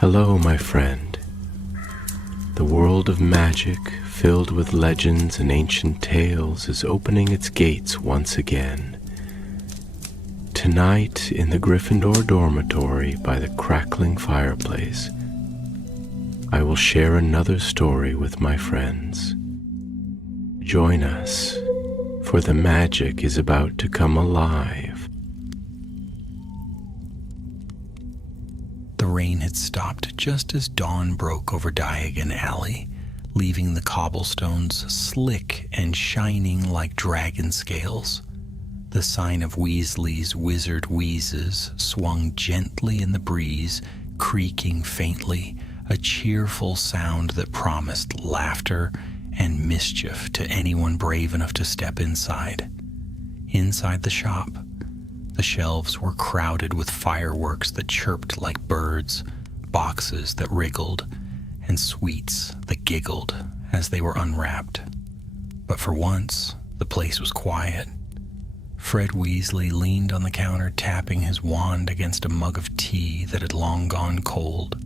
Hello, my friend. The world of magic, filled with legends and ancient tales, is opening its gates once again. Tonight, in the Gryffindor dormitory by the crackling fireplace, I will share another story with my friends. Join us, for the magic is about to come alive. The rain had stopped just as dawn broke over Diagon Alley, leaving the cobblestones slick and shining like dragon scales. The sign of Weasley's wizard wheezes swung gently in the breeze, creaking faintly, a cheerful sound that promised laughter and mischief to anyone brave enough to step inside. Inside the shop, the shelves were crowded with fireworks that chirped like birds, boxes that wriggled, and sweets that giggled as they were unwrapped. But for once, the place was quiet. Fred Weasley leaned on the counter, tapping his wand against a mug of tea that had long gone cold.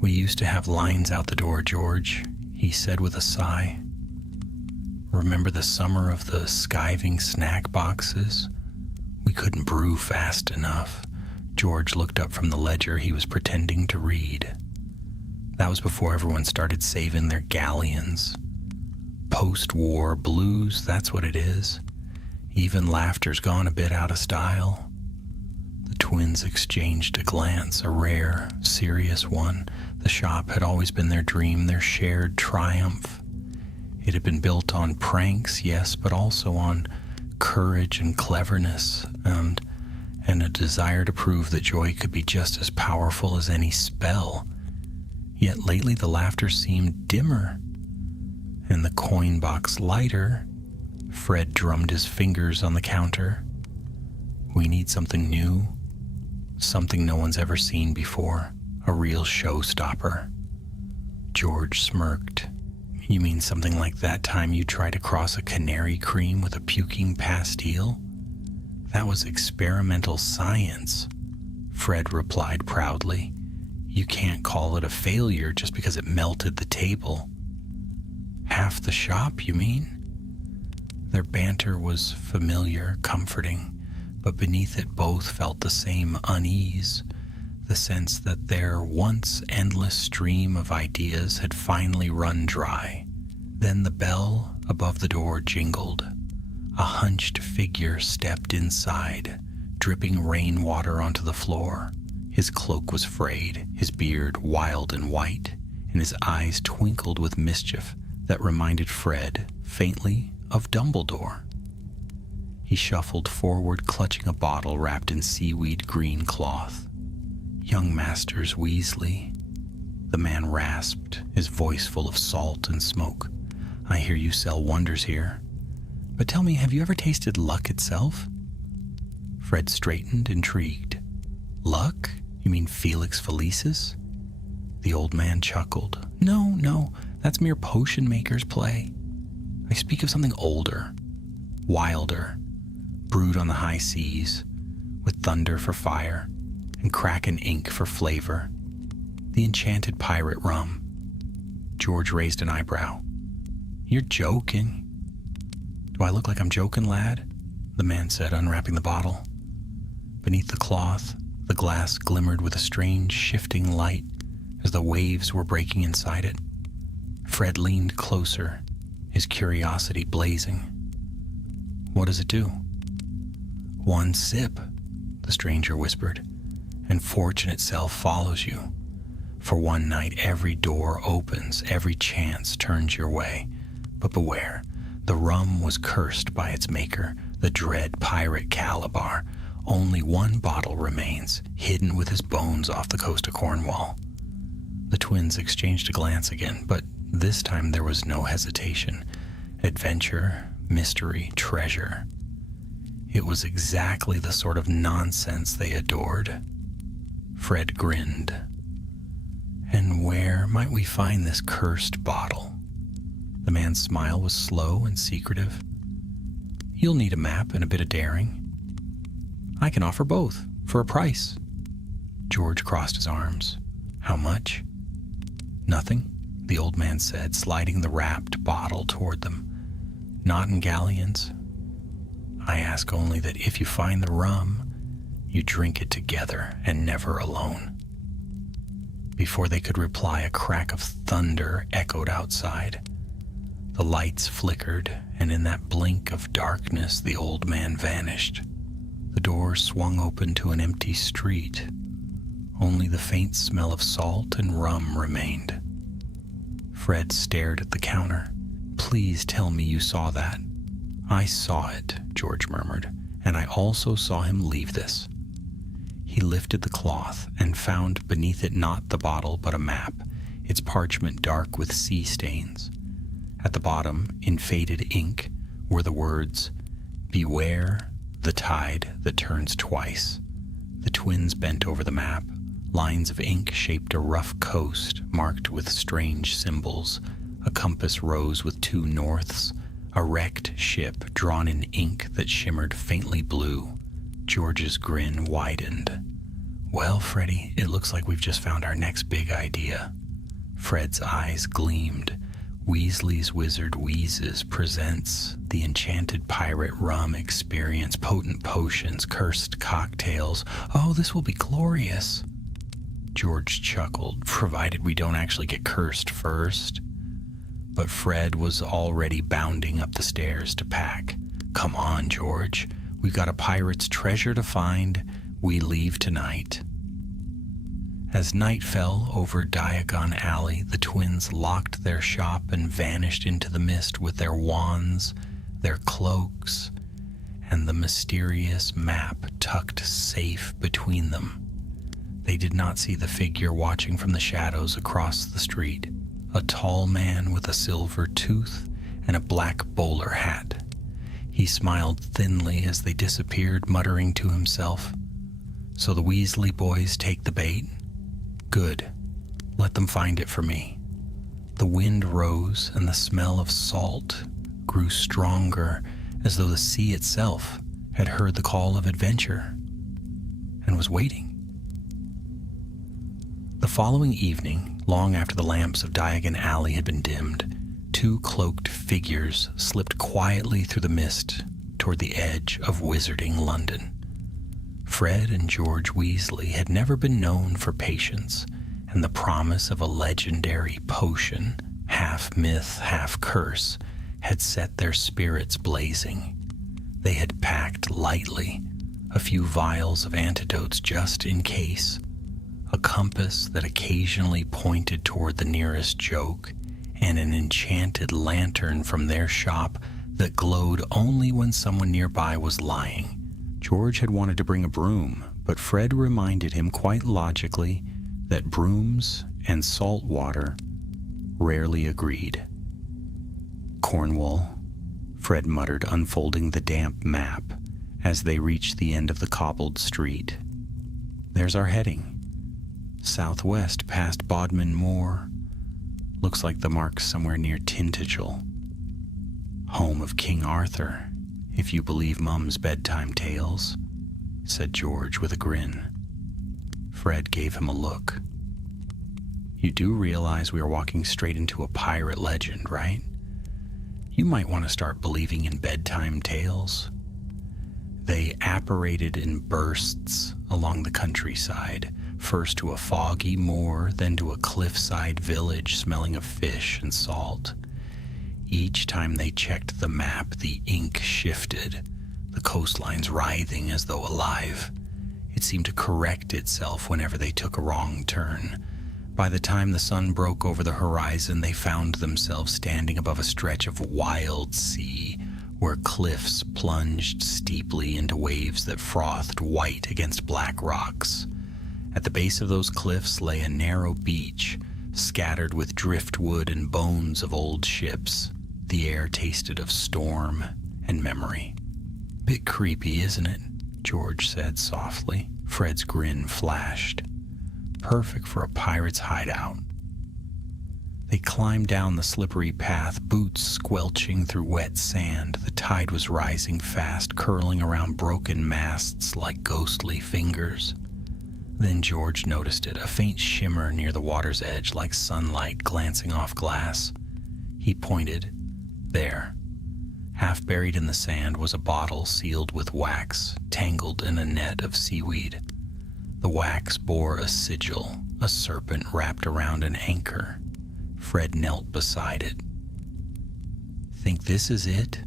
"We used to have lines out the door, George," he said with a sigh. "Remember the summer of the skiving snack boxes? We couldn't brew fast enough." George looked up from the ledger he was pretending to read. That was before everyone started saving their galleons. Post-war blues, that's what it is. Even laughter's gone a bit out of style. The twins exchanged a glance, a rare, serious one. The shop had always been their dream, their shared triumph. It had been built on pranks, yes, but also on courage and cleverness, and a desire to prove that joy could be just as powerful as any spell. Yet lately the laughter seemed dimmer, and the coin box lighter. Fred drummed his fingers on the counter. "We need something new, something no one's ever seen before, a real showstopper." George smirked. "You mean something like that time you tried to cross a canary cream with a puking pastille? That was experimental science," Fred replied proudly. "You can't call it a failure just because it melted the table." "Half the shop, you mean?" Their banter was familiar, comforting, but beneath it both felt the same unease, the sense that their once endless stream of ideas had finally run dry. Then the bell above the door jingled. A hunched figure stepped inside, dripping rainwater onto the floor. His cloak was frayed, his beard wild and white, and his eyes twinkled with mischief that reminded Fred, faintly, of Dumbledore. He shuffled forward, clutching a bottle wrapped in seaweed green cloth. "Young Masters Weasley," the man rasped, his voice full of salt and smoke. "I hear you sell wonders here. But tell me, have you ever tasted luck itself?" Fred straightened, intrigued. "Luck? You mean Felix Felicis?" The old man chuckled. No, that's mere potion maker's play. I speak of something older, wilder, brewed on the high seas, with thunder for fire and kraken ink for flavor. The Enchanted pirate rum." George raised an eyebrow. "You're joking." "Do I look like I'm joking, lad?" the man said, unwrapping the bottle. Beneath the cloth, the glass glimmered with a strange shifting light as the waves were breaking inside it. Fred leaned closer, his curiosity blazing. "What does it do?" "One sip," the stranger whispered, "and fortune itself follows you. For one night every door opens, every chance turns your way. But beware, the rum was cursed by its maker, the dread pirate Calabar. Only one bottle remains, hidden with his bones off the coast of Cornwall." The twins exchanged a glance again, but this time there was no hesitation. Adventure, mystery, treasure. It was exactly the sort of nonsense they adored. Fred grinned. "And where might we find this cursed bottle?" The man's smile was slow and secretive. "You'll need a map and a bit of daring. I can offer both, for a price." George crossed his arms. How much? Nothing, the old man said, sliding the wrapped bottle toward them. Not in galleons. I ask only that if you find the rum, you drink it together and never alone. Before they could reply, a crack of thunder echoed outside. The lights flickered, and in that blink of darkness, the old man vanished. The door swung open to an empty street. Only the faint smell of salt and rum remained. Fred stared at the counter. Please tell me you saw that. I saw it, George murmured, and I also saw him leave this. He lifted the cloth and found beneath it not the bottle but a map, its parchment dark with sea stains. At the bottom, in faded ink, were the words, "Beware the tide that turns twice." The twins bent over the map. Lines of ink shaped a rough coast marked with strange symbols. A compass rose with 2 norths, a wrecked ship drawn in ink that shimmered faintly blue. George's grin widened. Well, Freddie, it looks like we've just found our next big idea. Fred's eyes gleamed. Weasley's Wizard Wheezes presents the Enchanted Pirate Rum Experience, potent potions, cursed cocktails. Oh, this will be glorious. George chuckled, provided we don't actually get cursed first. But Fred was already bounding up the stairs to pack. Come on, George. We've got a pirate's treasure to find. We leave tonight. As night fell over Diagon Alley, the twins locked their shop and vanished into the mist with their wands, their cloaks, and the mysterious map tucked safe between them. They did not see the figure watching from the shadows across the street, a tall man with a silver tooth and a black bowler hat. He smiled thinly as they disappeared, muttering to himself, "So the Weasley boys take the bait? Good. Let them find it for me." The wind rose and the smell of salt grew stronger, as though the sea itself had heard the call of adventure and was waiting. The following evening, long after the lamps of Diagon Alley had been dimmed, 2 cloaked figures slipped quietly through the mist toward the edge of wizarding London. Fred and George Weasley had never been known for patience, and the promise of a legendary potion, half myth, half curse, had set their spirits blazing. They had packed lightly, a few vials of antidotes just in case, a compass that occasionally pointed toward the nearest joke, and an enchanted lantern from their shop that glowed only when someone nearby was lying. George had wanted to bring a broom, but Fred reminded him quite logically that brooms and salt water rarely agreed. Cornwall, Fred muttered, unfolding the damp map as they reached the end of the cobbled street. There's our heading. Southwest past Bodmin Moor. Looks like the mark's somewhere near Tintagel. Home of King Arthur, if you believe Mum's bedtime tales, said George with a grin. Fred gave him a look. You do realize we are walking straight into a pirate legend, right? You might want to start believing in bedtime tales. They apparated in bursts along the countryside, first to a foggy moor, then to a cliffside village smelling of fish and salt. Each time they checked the map, the ink shifted, the coastlines writhing as though alive. It seemed to correct itself whenever they took a wrong turn. By the time the sun broke over the horizon, they found themselves standing above a stretch of wild sea, where cliffs plunged steeply into waves that frothed white against black rocks. At the base of those cliffs lay a narrow beach, scattered with driftwood and bones of old ships. The air tasted of storm and memory. Bit creepy, isn't it? George said softly. Fred's grin flashed. Perfect for a pirate's hideout. They climbed down the slippery path, boots squelching through wet sand. The tide was rising fast, curling around broken masts like ghostly fingers. Then George noticed it, a faint shimmer near the water's edge like sunlight glancing off glass. He pointed. There. Half buried in the sand was a bottle sealed with wax, tangled in a net of seaweed. The wax bore a sigil, a serpent wrapped around an anchor. Fred knelt beside it. "Think this is it?"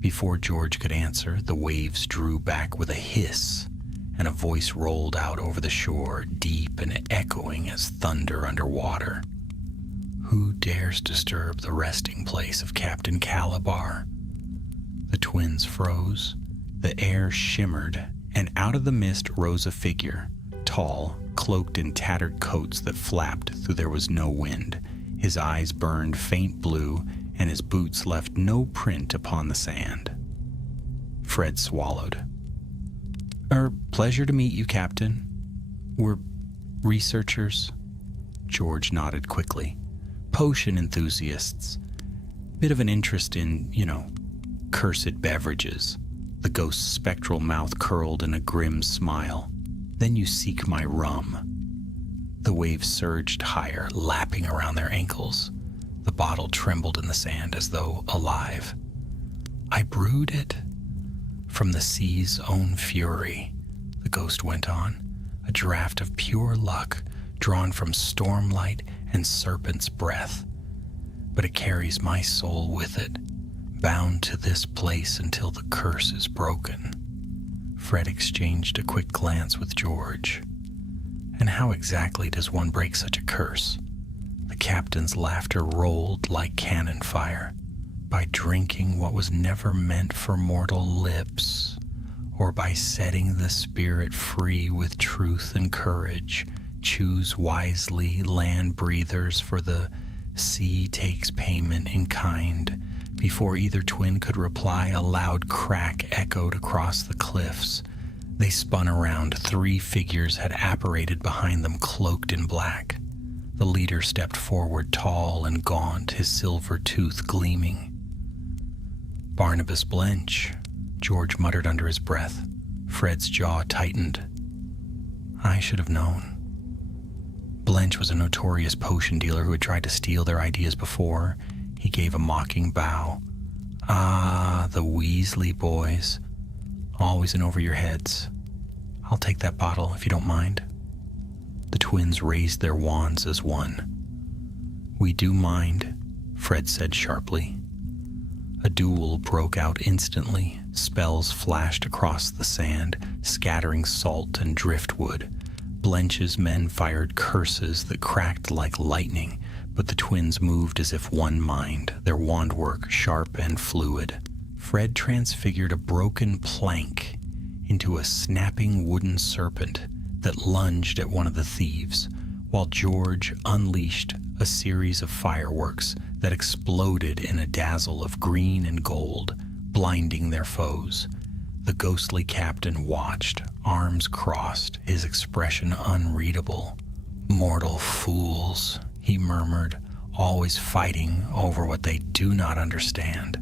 Before George could answer, the waves drew back with a hiss, and a voice rolled out over the shore, deep and echoing as thunder underwater. "Who dares disturb the resting place of Captain Calabar?" The twins froze. The air shimmered, and out of the mist rose a figure, tall, cloaked in tattered coats that flapped through there was no wind. His eyes burned faint blue, and his boots left no print upon the sand. Fred swallowed. Pleasure to meet you, Captain. We're researchers." George nodded quickly. "Potion enthusiasts. Bit of an interest in, cursed beverages." The ghost's spectral mouth curled in a grim smile. "Then you seek my rum." The waves surged higher, lapping around their ankles. The bottle trembled in the sand as though alive. "I brewed it from the sea's own fury," the ghost went on. "A draught of pure luck drawn from stormlight and serpent's breath. But it carries my soul with it, bound to this place until the curse is broken." Fred exchanged a quick glance with George. "And how exactly does one break such a curse?" The captain's laughter rolled like cannon fire. "By drinking what was never meant for mortal lips, or by setting the spirit free with truth and courage. Choose wisely, land breathers, for the sea takes payment in kind." Before either twin could reply, a loud crack echoed across the cliffs. They spun around. 3 figures had apparated behind them, cloaked in black. The leader stepped forward, tall and gaunt, his silver tooth gleaming. "Barnabas Blench," George muttered under his breath. Fred's jaw tightened. "I should have known." Blench was a notorious potion dealer who had tried to steal their ideas before. He gave a mocking bow. "Ah, the Weasley boys. Always in over your heads. I'll take that bottle if you don't mind." The twins raised their wands as one. "We do mind," Fred said sharply. A duel broke out instantly. Spells flashed across the sand, scattering salt and driftwood. Blench's men fired curses that cracked like lightning, but the twins moved as if one mind, their wand work sharp and fluid. Fred transfigured a broken plank into a snapping wooden serpent that lunged at one of the thieves, while George unleashed a series of fireworks that exploded in a dazzle of green and gold, blinding their foes. The ghostly captain watched, arms crossed, his expression unreadable. "Mortal fools," he murmured, "always fighting over what they do not understand."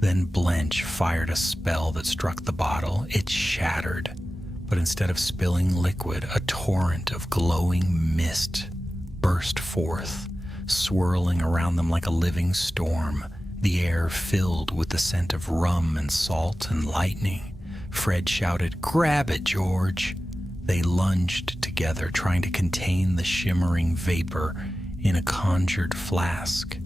Then Blench fired a spell that struck the bottle. It shattered, but instead of spilling liquid, a torrent of glowing mist burst forth, swirling around them like a living storm, the air filled with the scent of rum and salt and lightning. Fred shouted, "Grab it, George!" They lunged together, trying to contain the shimmering vapor in a conjured flask.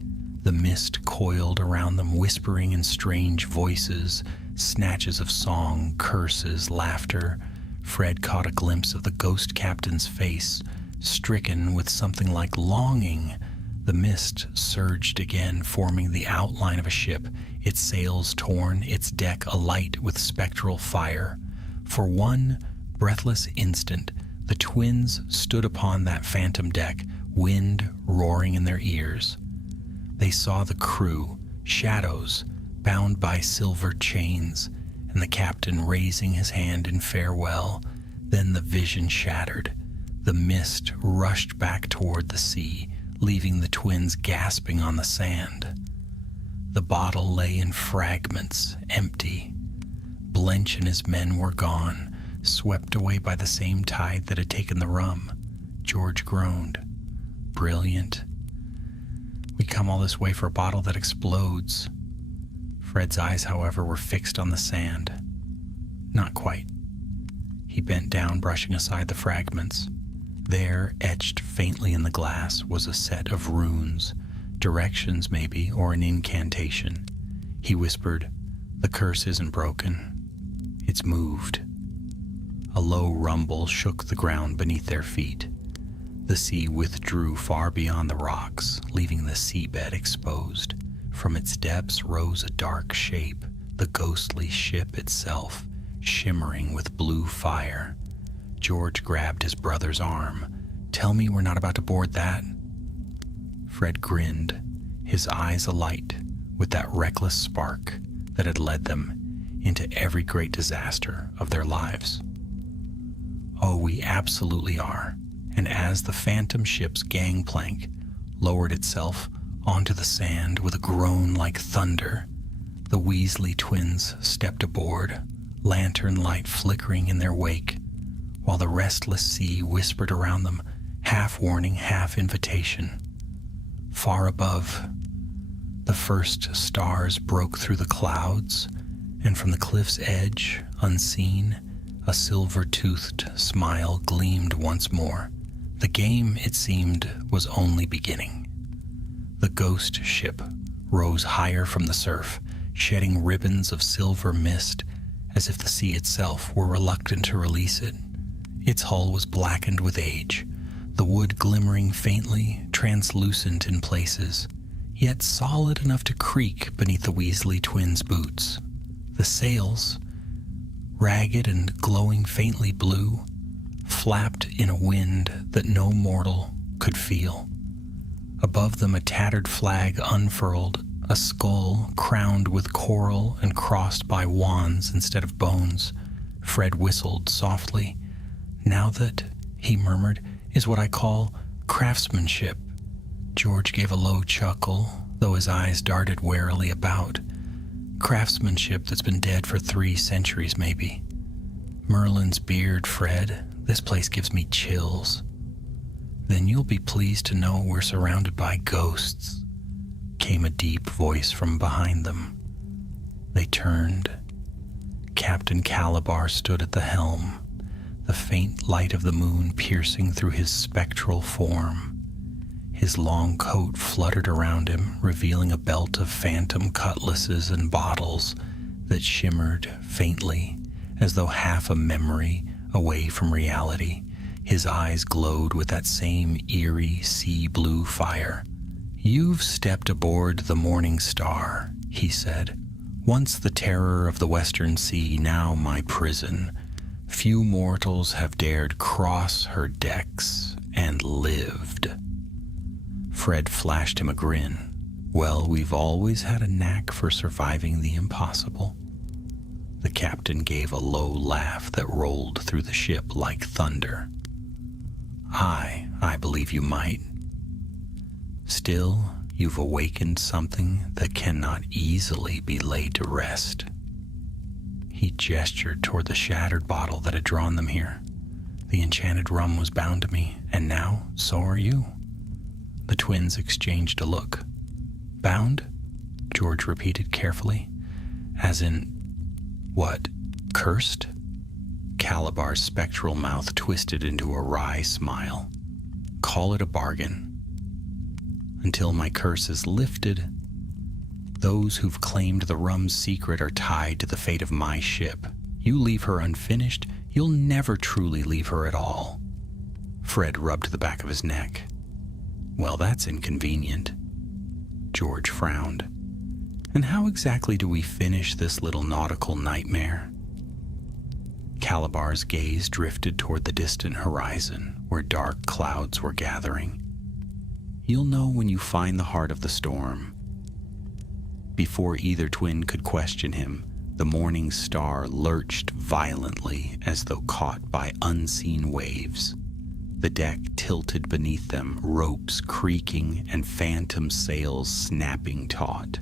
The mist coiled around them, whispering in strange voices, snatches of song, curses, laughter. Fred caught a glimpse of the ghost captain's face, stricken with something like longing. The mist surged again, forming the outline of a ship, its sails torn, its deck alight with spectral fire. For one breathless instant, the twins stood upon that phantom deck, wind roaring in their ears. They saw the crew, shadows, bound by silver chains, and the captain raising his hand in farewell. Then the vision shattered. The mist rushed back toward the sea, leaving the twins gasping on the sand. The bottle lay in fragments, empty. Blench and his men were gone. Swept away by the same tide that had taken the rum. George groaned. Brilliant. We come all this way for a bottle that explodes. Fred's eyes, however, were fixed on the sand. Not quite. He bent down, brushing aside the fragments. There, etched faintly in the glass, was a set of runes, directions maybe, or an incantation. He whispered, "The curse isn't broken. It's moved." A low rumble shook the ground beneath their feet. The sea withdrew far beyond the rocks, leaving the seabed exposed. From its depths rose a dark shape, the ghostly ship itself, shimmering with blue fire. George grabbed his brother's arm. "Tell me we're not about to board that." Fred grinned, his eyes alight with that reckless spark that had led them into every great disaster of their lives. "Oh, we absolutely are." And as the phantom ship's gangplank lowered itself onto the sand with a groan like thunder, the Weasley twins stepped aboard, lantern light flickering in their wake, while the restless sea whispered around them, half warning, half invitation. Far above, the first stars broke through the clouds, and from the cliff's edge, unseen, a silver-toothed smile gleamed once more. The game, it seemed, was only beginning. The ghost ship rose higher from the surf, shedding ribbons of silver mist as if the sea itself were reluctant to release it. Its hull was blackened with age, the wood glimmering faintly, translucent in places, yet solid enough to creak beneath the Weasley twins' boots. The sails, ragged and glowing faintly blue, flapped in a wind that no mortal could feel. Above them a tattered flag unfurled, a skull crowned with coral and crossed by wands instead of bones. Fred whistled softly. "Now that," he murmured, "is what I call craftsmanship." George gave a low chuckle, though his eyes darted warily about. "Craftsmanship that's been dead for 3 centuries, maybe." "Merlin's beard, Fred. This place gives me chills." "Then you'll be pleased to know we're surrounded by ghosts," came a deep voice from behind them. They turned. Captain Calabar stood at the helm, the faint light of the moon piercing through his spectral form. His long coat fluttered around him, revealing a belt of phantom cutlasses and bottles that shimmered faintly, as though half a memory away from reality. His eyes glowed with that same eerie sea blue fire. "You've stepped aboard the Morning Star," he said. "Once the terror of the Western Sea, now my prison. Few mortals have dared cross her decks and lived." Fred flashed him a grin. "Well, we've always had a knack for surviving the impossible." The captain gave a low laugh that rolled through the ship like thunder. I believe you might. Still, you've awakened something that cannot easily be laid to rest." He gestured toward the shattered bottle that had drawn them here. "The enchanted rum was bound to me, and now so are you." The twins exchanged a look. "Bound?" George repeated carefully. "As in, what, cursed?" Calabar's spectral mouth twisted into a wry smile. "Call it a bargain. Until my curse is lifted, those who've claimed the rum's secret are tied to the fate of my ship. You leave her unfinished, you'll never truly leave her at all." Fred rubbed the back of his neck. "Well, that's inconvenient." George frowned. "And how exactly do we finish this little nautical nightmare?" Calabar's gaze drifted toward the distant horizon, where dark clouds were gathering. "You'll know when you find the heart of the storm." Before either twin could question him, the Morning Star lurched violently as though caught by unseen waves. The deck tilted beneath them, ropes creaking and phantom sails snapping taut.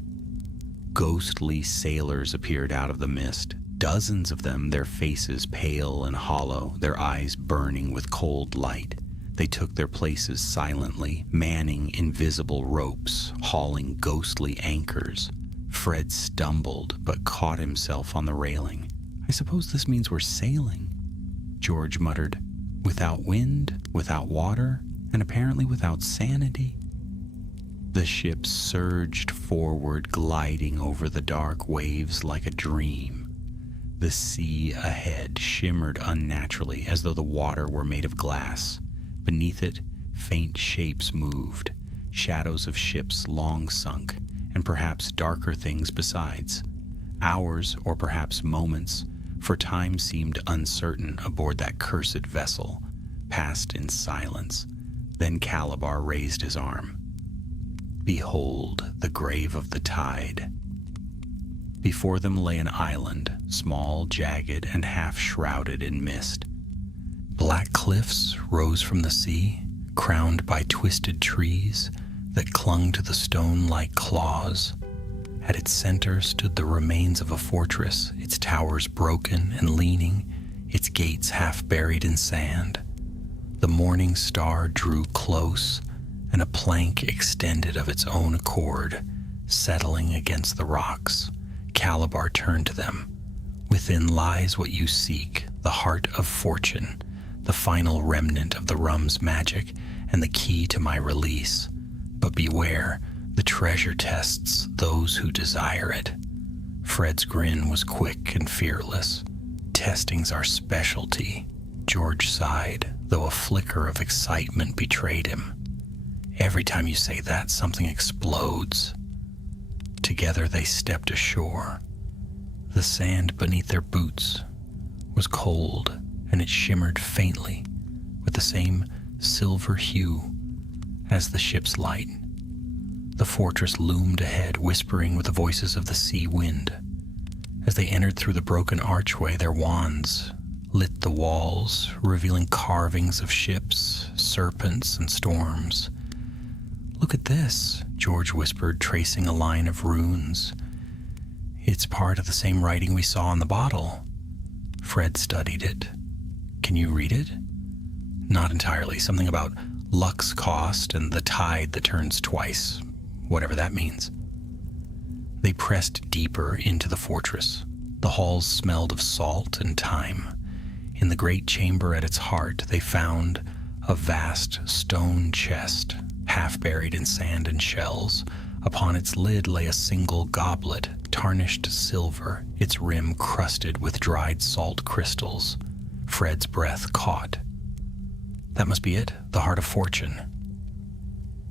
Ghostly sailors appeared out of the mist, Dozens of them, their faces pale and hollow, their eyes burning with cold light. They took their places silently, manning invisible ropes, hauling ghostly anchors. Fred stumbled, but caught himself on the railing. "I suppose this means we're sailing," George muttered. "Without wind, without water, and apparently without sanity." The ship surged forward, gliding over the dark waves like a dream. The sea ahead shimmered unnaturally, as though the water were made of glass. Beneath it, faint shapes moved, shadows of ships long sunk, and perhaps darker things besides. Hours, or perhaps moments, for time seemed uncertain aboard that cursed vessel, passed in silence. Then Calabar raised his arm. "Behold the grave of the tide." Before them lay an island, small, jagged, and half-shrouded in mist. Black cliffs rose from the sea, crowned by twisted trees that clung to the stone like claws. At its center stood the remains of a fortress, its towers broken and leaning, its gates half buried in sand. The morning star drew close, and a plank extended of its own accord, settling against the rocks. Calabar turned to them. "Within lies what you seek, the heart of fortune, the final remnant of the rum's magic, and the key to my release. But beware, the treasure tests those who desire it." Fred's grin was quick and fearless. "Testing's our specialty," George sighed, though a flicker of excitement betrayed him. "Every time you say that, something explodes." Together they stepped ashore. The sand beneath their boots was cold, and it shimmered faintly with the same silver hue as the ship's light. The fortress loomed ahead, whispering with the voices of the sea wind. As they entered through the broken archway, their wands lit the walls, revealing carvings of ships, serpents, and storms. "Look at this," George whispered, tracing a line of runes. "It's part of the same writing we saw on the bottle." Fred studied it. "Can you read it?" "Not entirely. Something about luck's cost and the tide that turns twice, whatever that means." They pressed deeper into the fortress. The halls smelled of salt and thyme. In the great chamber at its heart, they found a vast stone chest, half buried in sand and shells. Upon its lid lay a single goblet, tarnished silver, its rim crusted with dried salt crystals. Fred's breath caught. "That must be it, the heart of fortune."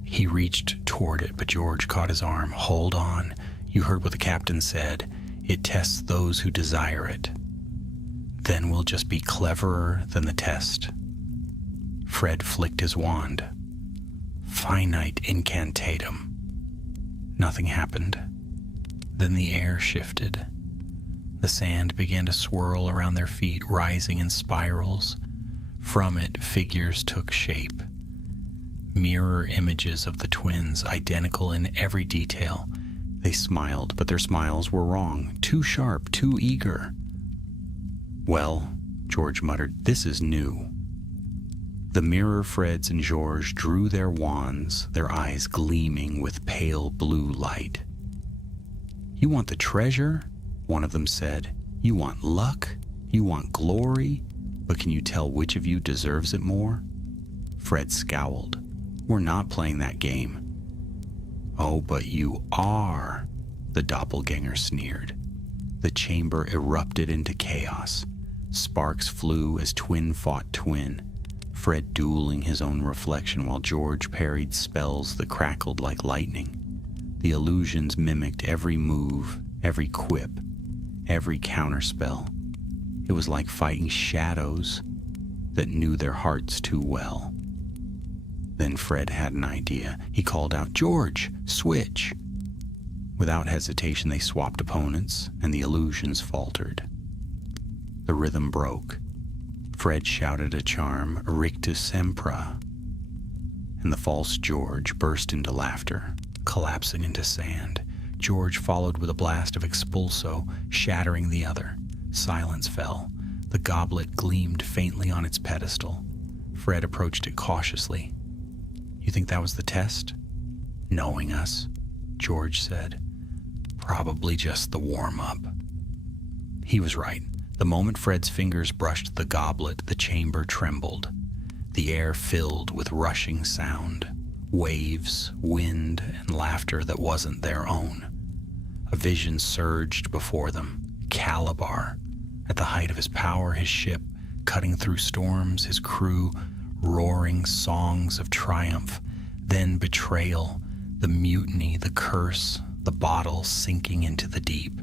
He reached toward it, but George caught his arm. "Hold on. You heard what the captain said. It tests those who desire it. Then we'll just be cleverer than the test." Fred flicked his wand. "Finite incantatum." Nothing happened. Then the air shifted. The sand began to swirl around their feet, rising in spirals. From it, figures took shape. Mirror images of the twins, identical in every detail. They smiled, but their smiles were wrong, too sharp, too eager. "Well," George muttered, "this is new." The mirror Freds and George drew their wands, their eyes gleaming with pale blue light. "You want the treasure?" one of them said. "You want luck? You want glory? But can you tell which of you deserves it more?" Fred scowled. "We're not playing that game." "Oh, but you are," the doppelganger sneered. The chamber erupted into chaos. Sparks flew as twin fought twin, Fred dueling his own reflection while George parried spells that crackled like lightning. The illusions mimicked every move, every quip, every counterspell. It was like fighting shadows that knew their hearts too well. Then Fred had an idea. He called out, "George, switch!" Without hesitation, they swapped opponents, and the illusions faltered. The rhythm broke. Fred shouted a charm, "Rictus Sempra," and the false George burst into laughter, collapsing into sand. George followed with a blast of expulso, shattering the other. Silence fell. The goblet gleamed faintly on its pedestal. Fred approached it cautiously. "You think that was the test?" "Knowing us," George said. "Probably just the warm-up." He was right. The moment Fred's fingers brushed the goblet, the chamber trembled. The air filled with rushing sound, waves, wind, and laughter that wasn't their own. A vision surged before them. Calabar, at the height of his power, his ship cutting through storms, his crew roaring songs of triumph, then betrayal, the mutiny, the curse, the bottle sinking into the deep.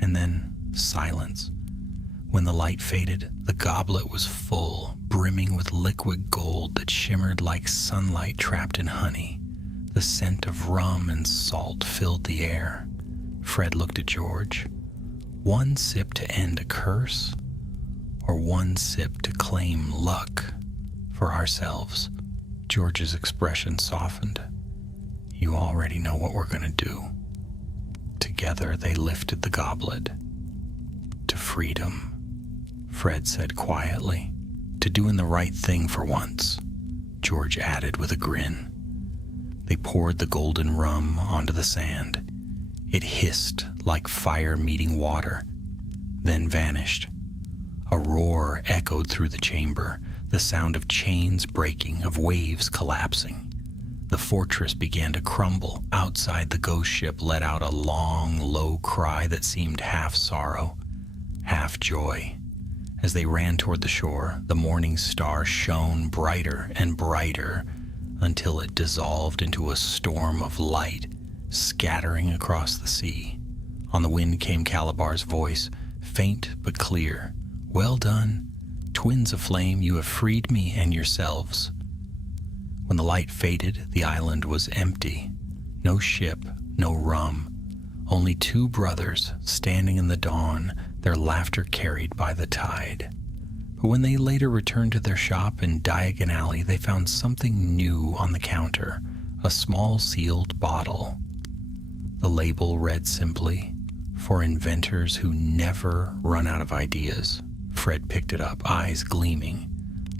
And then silence. When the light faded, the goblet was full, brimming with liquid gold that shimmered like sunlight trapped in honey. The scent of rum and salt filled the air. Fred looked at George. One sip to end a curse, or one sip to claim luck for ourselves? George's expression softened. "You already know what we're going to do." Together they lifted the goblet. "To freedom," Fred said quietly. "To doing the right thing for once," George added with a grin. They poured the golden rum onto the sand. It hissed like fire meeting water, then vanished. A roar echoed through the chamber, the sound of chains breaking, of waves collapsing. The fortress began to crumble. Outside, the ghost ship let out a long, low cry that seemed half sorrow, half joy. As they ran toward the shore, the morning star shone brighter and brighter until it dissolved into a storm of light, scattering across the sea. On the wind came Calabar's voice, faint but clear. "Well done, twins of flame, you have freed me and yourselves." When the light faded, the island was empty. No ship, no rum. Only two brothers standing in the dawn, their laughter carried by the tide. But when they later returned to their shop in Diagon Alley, they found something new on the counter, a small sealed bottle. The label read simply, "For inventors who never run out of ideas." Fred picked it up, eyes gleaming.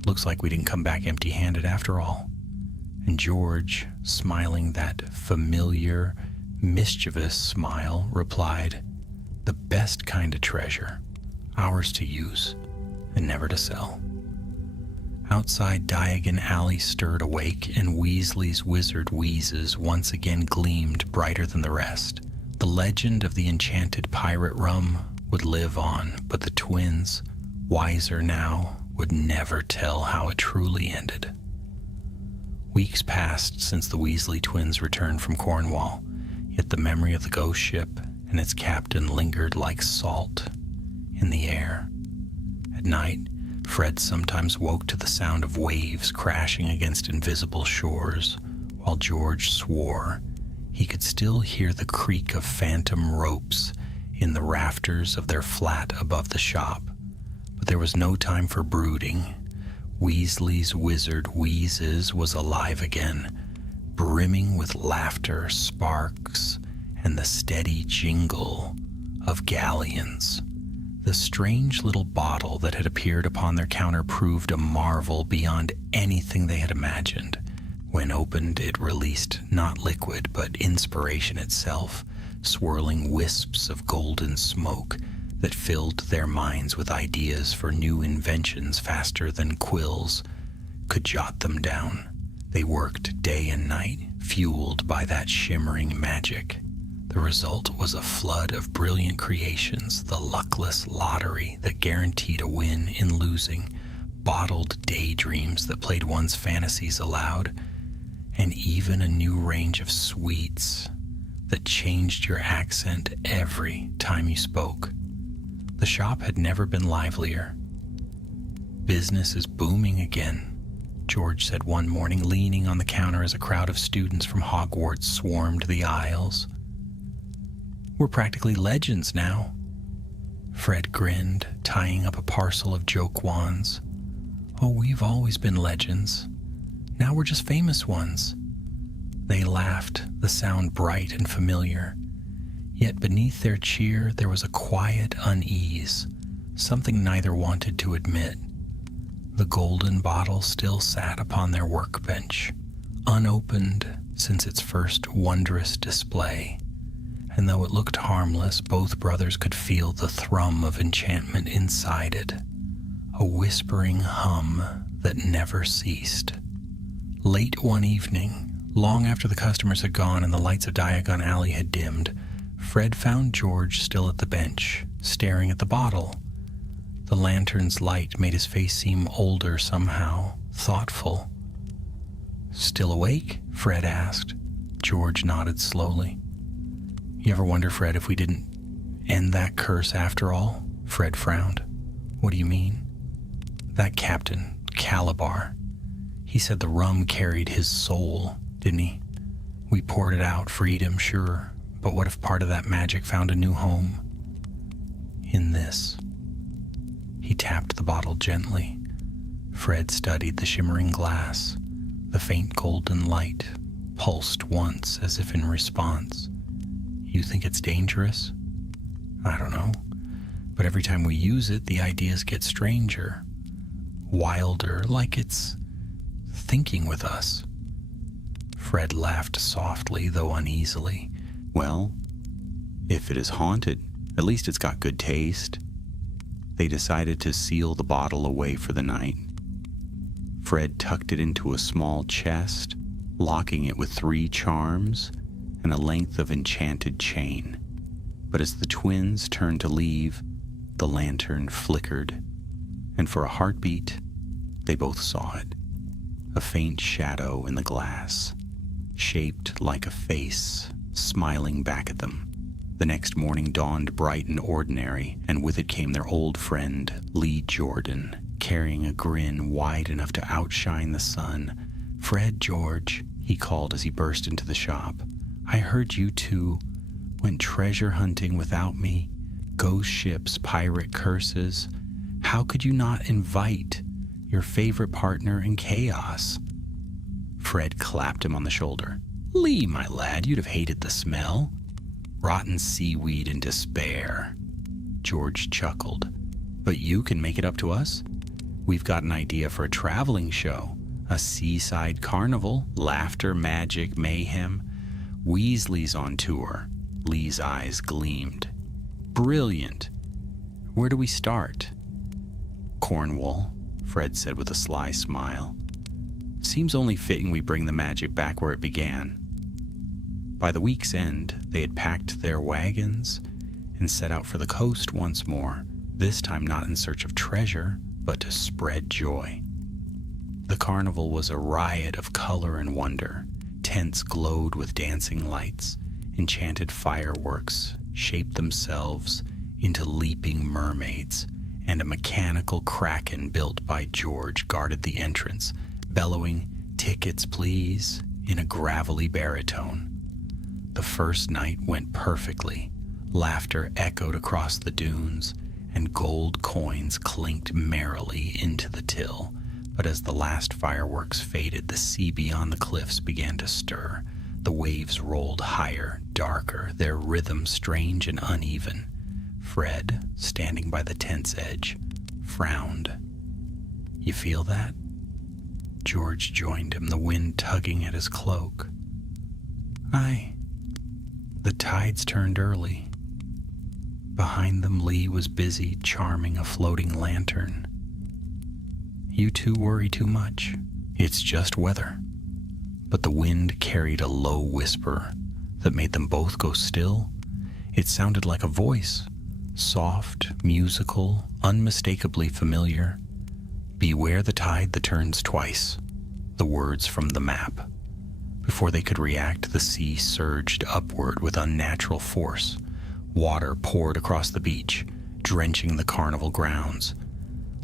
"Looks like we didn't come back empty-handed after all." And George, smiling that familiar, mischievous smile, replied, "The best kind of treasure, ours to use and never to sell." Outside, Diagon Alley stirred awake, and Weasley's wizard wheezes once again gleamed brighter than the rest. The legend of the enchanted pirate rum would live on, but the twins, wiser now, would never tell how it truly ended. Weeks passed since the Weasley twins returned from Cornwall, yet the memory of the ghost ship and its captain lingered like salt in the air. At night, Fred sometimes woke to the sound of waves crashing against invisible shores, while George swore he could still hear the creak of phantom ropes in the rafters of their flat above the shop. But there was no time for brooding. Weasley's wizard wheezes was alive again, brimming with laughter, sparks, and the steady jingle of galleons. The strange little bottle that had appeared upon their counter proved a marvel beyond anything they had imagined. When opened, it released not liquid, but inspiration itself, swirling wisps of golden smoke that filled their minds with ideas for new inventions faster than quills could jot them down. They worked day and night, fueled by that shimmering magic. The result was a flood of brilliant creations, the luckless lottery that guaranteed a win in losing, bottled daydreams that played one's fantasies aloud, and even a new range of sweets that changed your accent every time you spoke. The shop had never been livelier. "Business is booming again," George said one morning, leaning on the counter as a crowd of students from Hogwarts swarmed the aisles. "We're practically legends now." Fred grinned, tying up a parcel of joke wands. "Oh, we've always been legends. Now we're just famous ones." They laughed, the sound bright and familiar. Yet beneath their cheer there was a quiet unease, something neither wanted to admit. The golden bottle still sat upon their workbench, unopened since its first wondrous display, and though it looked harmless, both brothers could feel the thrum of enchantment inside it, a whispering hum that never ceased. Late one evening, long after the customers had gone and the lights of Diagon Alley had dimmed, Fred found George still at the bench, staring at the bottle. The lantern's light made his face seem older somehow, thoughtful. "Still awake?" Fred asked. George nodded slowly. "You ever wonder, Fred, if we didn't end that curse after all?" Fred frowned. "What do you mean?" "That captain, Calabar. He said the rum carried his soul, didn't he? We poured it out, freed him, sure, but what if part of that magic found a new home? In this." He tapped the bottle gently. Fred studied the shimmering glass. The faint golden light pulsed once as if in response. "You think it's dangerous?" "I don't know. But every time we use it, the ideas get stranger, wilder, like it's thinking with us." Fred laughed softly, though uneasily. "Well, if it is haunted, at least it's got good taste." They decided to seal the bottle away for the night. Fred tucked it into a small chest, locking it with 3 charms and a length of enchanted chain. But as the twins turned to leave, the lantern flickered, and for a heartbeat, they both saw it. A faint shadow in the glass, shaped like a face, smiling back at them. The next morning dawned bright and ordinary, and with it came their old friend, Lee Jordan, carrying a grin wide enough to outshine the sun. "Fred, George," he called as he burst into the shop, "I heard you two went treasure hunting without me. Ghost ships, pirate curses. How could you not invite your favorite partner in chaos?" Fred clapped him on the shoulder. "Lee, my lad, you'd have hated the smell. Rotten seaweed and despair." George chuckled. "But you can make it up to us? We've got an idea for a traveling show. A seaside carnival, laughter, magic, mayhem. Weasley's on tour." Lee's eyes gleamed. "Brilliant. Where do we start?" "Cornwall," Fred said with a sly smile. "Seems only fitting we bring the magic back where it began." By the week's end, they had packed their wagons and set out for the coast once more, this time not in search of treasure, but to spread joy. The carnival was a riot of color and wonder. Tents glowed with dancing lights. Enchanted fireworks shaped themselves into leaping mermaids, and a mechanical kraken built by George guarded the entrance, bellowing, "Tickets, please," in a gravelly baritone. The first night went perfectly. Laughter echoed across the dunes, and gold coins clinked merrily into the till. But as the last fireworks faded, the sea beyond the cliffs began to stir. The waves rolled higher, darker, their rhythm strange and uneven. Fred, standing by the tent's edge, frowned. "You feel that?" George joined him, the wind tugging at his cloak. "Aye." The tides turned early. Behind them, Lee was busy charming a floating lantern. "You two worry too much. It's just weather." But the wind carried a low whisper that made them both go still. It sounded like a voice, soft, musical, unmistakably familiar. "Beware the tide that turns twice," the words from the map. Before they could react, the sea surged upward with unnatural force. Water poured across the beach, drenching the carnival grounds.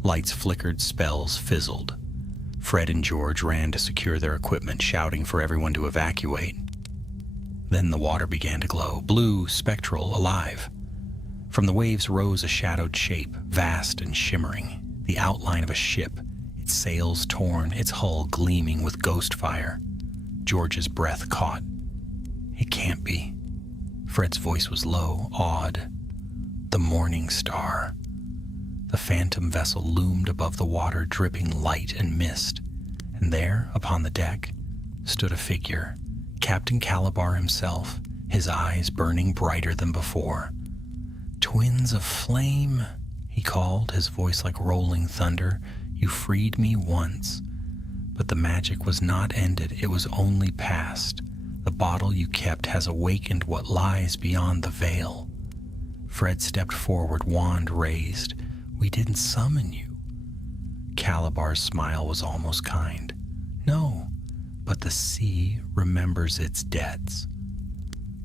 Lights flickered, spells fizzled. Fred and George ran to secure their equipment, shouting for everyone to evacuate. Then the water began to glow, blue, spectral, alive. From the waves rose a shadowed shape, vast and shimmering, the outline of a ship, its sails torn, its hull gleaming with ghost fire. George's breath caught. "It can't be." Fred's voice was low, awed. The morning star. The phantom vessel loomed above the water, dripping light and mist. And there, upon the deck, stood a figure, Captain Calabar himself, his eyes burning brighter than before. "Twins of flame," he called, his voice like rolling thunder. "You freed me once. But the magic was not ended, it was only past. The bottle you kept has awakened what lies beyond the veil." Fred stepped forward, wand raised. "We didn't summon you." Calabar's smile was almost kind. "No, but the sea remembers its debts."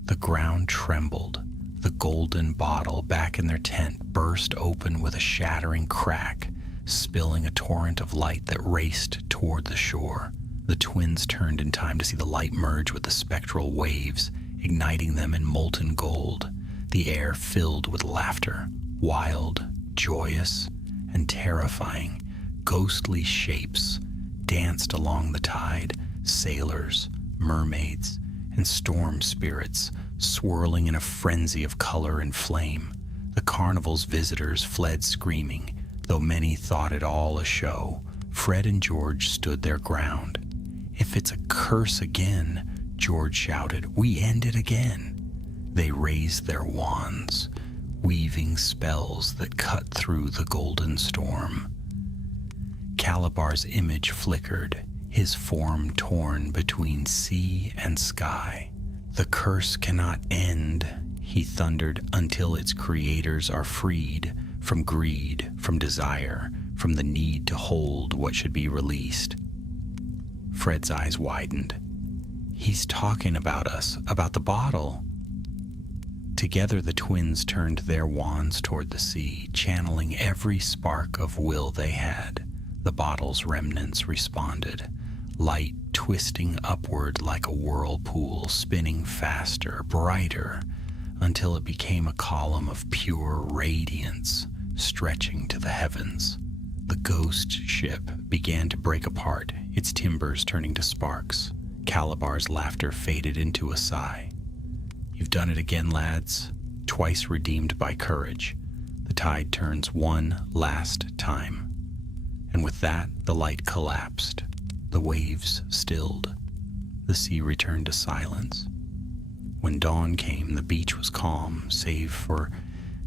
The ground trembled. The golden bottle back in their tent burst open with a shattering crack, spilling a torrent of light that raced toward the shore. The twins turned in time to see the light merge with the spectral waves, igniting them in molten gold. The air filled with laughter, wild, joyous, and terrifying. Ghostly shapes danced along the tide, sailors, mermaids, and storm spirits swirling in a frenzy of color and flame. The carnival's visitors fled screaming, though many thought it all a show. Fred and George stood their ground. "If it's a curse again," George shouted, "we end it again." They raised their wands, weaving spells that cut through the golden storm. Calabar's image flickered, his form torn between sea and sky. "The curse cannot end," he thundered, "until its creators are freed from greed, from desire, from the need to hold what should be released." Fred's eyes widened. "He's talking about us, about the bottle." Together the twins turned their wands toward the sea, channeling every spark of will they had. The bottle's remnants responded, light twisting upward like a whirlpool, spinning faster, brighter, until it became a column of pure radiance, stretching to the heavens. The ghost ship began to break apart, its timbers turning to sparks. Calabar's laughter faded into a sigh. "You've done it again, lads, twice redeemed by courage. The tide turns one last time." And with that, the light collapsed. The waves stilled. The sea returned to silence. When dawn came, the beach was calm, save for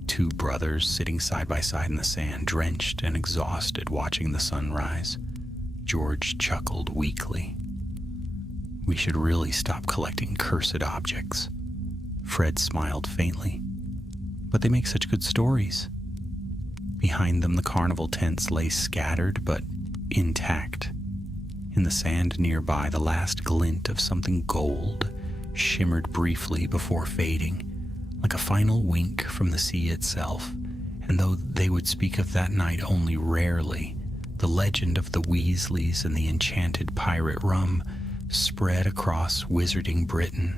two brothers sitting side by side in the sand, drenched and exhausted, watching the sun rise. George chuckled weakly. "We should really stop collecting cursed objects." Fred smiled faintly. "But they make such good stories." Behind them, the carnival tents lay scattered but intact. In the sand nearby, the last glint of something gold shimmered briefly before fading, like a final wink from the sea itself. And though they would speak of that night only rarely, the legend of the Weasleys and the enchanted pirate rum spread across wizarding Britain,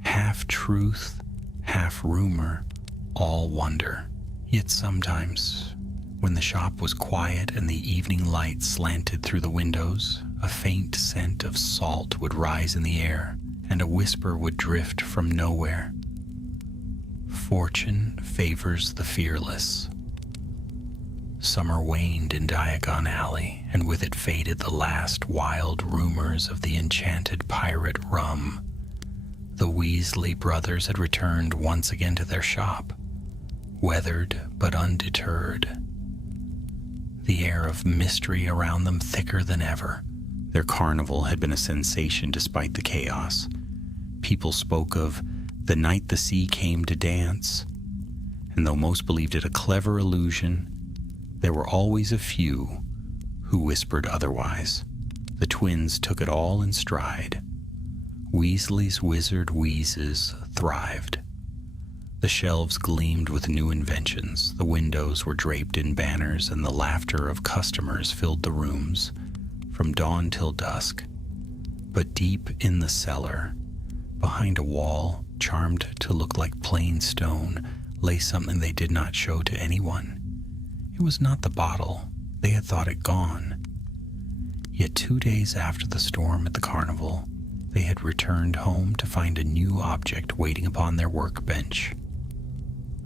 half truth, half rumor, all wonder. Yet sometimes, when the shop was quiet and the evening light slanted through the windows, a faint scent of salt would rise in the air, and a whisper would drift from nowhere. "Fortune favors the fearless." Summer waned in Diagon Alley, and with it faded the last wild rumors of the enchanted pirate rum. The Weasley brothers had returned once again to their shop, weathered but undeterred. The air of mystery around them thicker than ever. Their carnival had been a sensation despite the chaos. People spoke of the night the sea came to dance, and though most believed it a clever illusion, there were always a few who whispered otherwise. The twins took it all in stride. Weasley's wizard wheezes thrived. The shelves gleamed with new inventions, the windows were draped in banners, and the laughter of customers filled the rooms from dawn till dusk. But deep in the cellar, behind a wall charmed to look like plain stone, lay something they did not show to anyone. It was not the bottle. They had thought it gone. Yet 2 days after the storm at the carnival, they had returned home to find a new object waiting upon their workbench.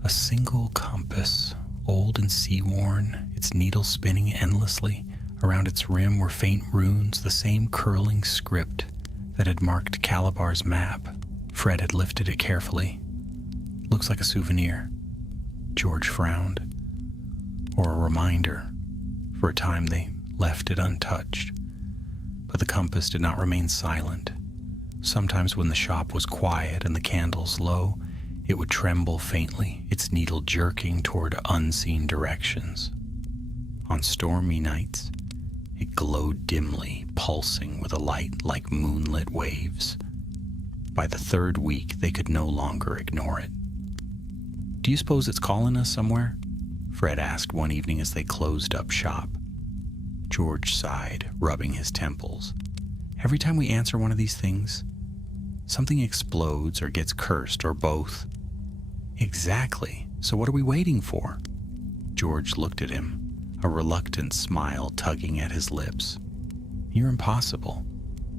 A single compass, old and sea-worn, its needle spinning endlessly. Around its rim were faint runes, the same curling script that had marked Calabar's map. Fred had lifted it carefully. "Looks like a souvenir." George frowned. "Or a reminder." For a time they left it untouched. But the compass did not remain silent. Sometimes when the shop was quiet and the candles low, it would tremble faintly, its needle jerking toward unseen directions. On stormy nights, it glowed dimly, pulsing with a light like moonlit waves. By the third week, they could no longer ignore it. "Do you suppose it's calling us somewhere?" Fred asked one evening as they closed up shop. George sighed, rubbing his temples. "Every time we answer one of these things, something explodes or gets cursed or both." "Exactly. So what are we waiting for?" George looked at him, a reluctant smile tugging at his lips. "You're impossible."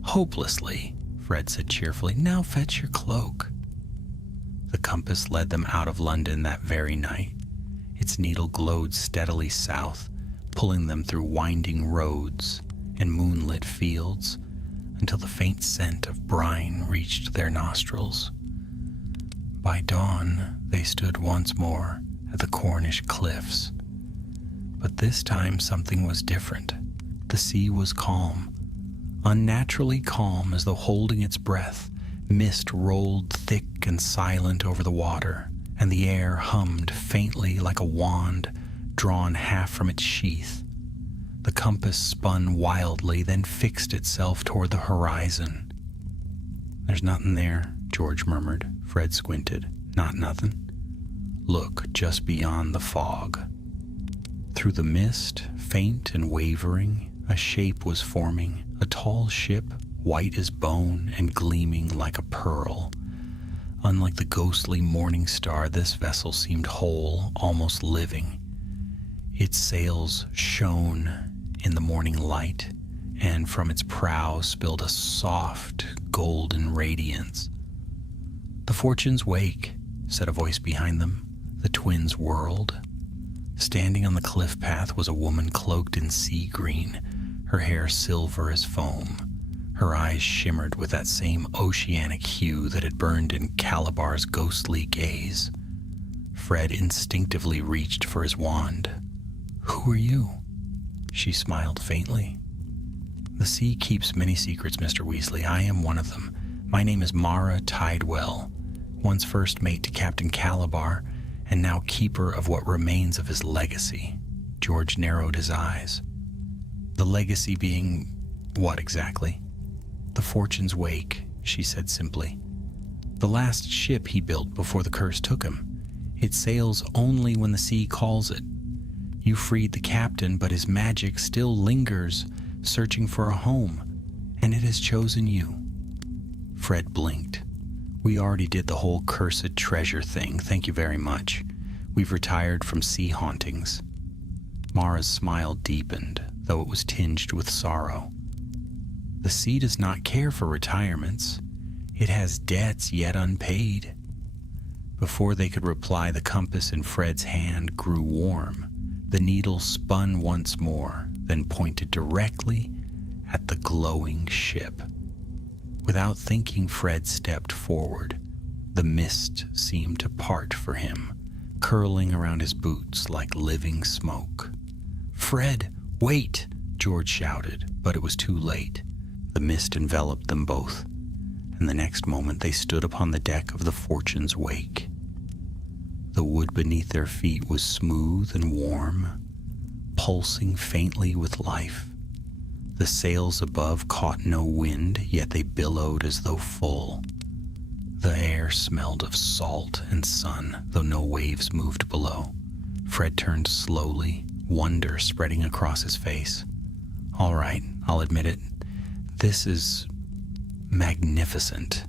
"Hopelessly," Fred said cheerfully. "Now fetch your cloak." The compass led them out of London that very night. Its needle glowed steadily south, pulling them through winding roads and moonlit fields until the faint scent of brine reached their nostrils. By dawn, they stood once more at the Cornish cliffs. But this time something was different. The sea was calm, unnaturally calm, as though holding its breath. Mist rolled thick and silent over the water, and the air hummed faintly like a wand drawn half from its sheath. The compass spun wildly, then fixed itself toward the horizon. "There's nothing there," George murmured. Fred squinted. "Not nothing." "Look just beyond the fog." Through the mist, faint and wavering, a shape was forming, a tall ship, white as bone and gleaming like a pearl. Unlike the ghostly morning star, this vessel seemed whole, almost living. Its sails shone in the morning light, and from its prow spilled a soft, golden radiance. "The Fortune's Wake," said a voice behind them. The twins whirled. Standing on the cliff path was a woman cloaked in sea green, her hair silver as foam. Her eyes shimmered with that same oceanic hue that had burned in Calabar's ghostly gaze. Fred instinctively reached for his wand. "Who are you?" She smiled faintly. "The sea keeps many secrets, Mr. Weasley. I am one of them. My name is Mara Tidewell, once first mate to Captain Calabar, and now keeper of what remains of his legacy." George narrowed his eyes. "The legacy being what exactly?" "The Fortune's Wake," she said simply. "The last ship he built before the curse took him. It sails only when the sea calls it. You freed the captain, but his magic still lingers, searching for a home, and it has chosen you." Fred blinked. "We already did the whole cursed treasure thing, thank you very much. We've retired from sea hauntings." Mara's smile deepened, though it was tinged with sorrow. "The sea does not care for retirements. It has debts yet unpaid." Before they could reply, the compass in Fred's hand grew warm. The needle spun once more, then pointed directly at the glowing ship. Without thinking, Fred stepped forward. The mist seemed to part for him, curling around his boots like living smoke. "Fred, wait!" George shouted, but it was too late. The mist enveloped them both, and the next moment they stood upon the deck of the Fortune's Wake. The wood beneath their feet was smooth and warm, pulsing faintly with life. The sails above caught no wind, yet they billowed as though full. The air smelled of salt and sun, though no waves moved below. Fred turned slowly, wonder spreading across his face. "All right, I'll admit it. This is magnificent."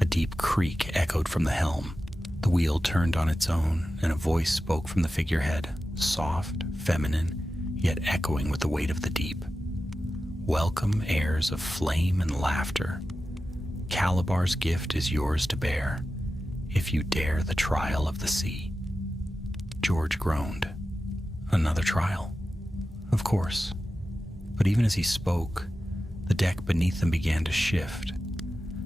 A deep creak echoed from the helm. The wheel turned on its own, and a voice spoke from the figurehead, soft, feminine, yet echoing with the weight of the deep. "Welcome airs of flame and laughter. Calabar's gift is yours to bear, if you dare the trial of the sea. George groaned. Another trial? Of course. But even as he spoke, the deck beneath them began to shift.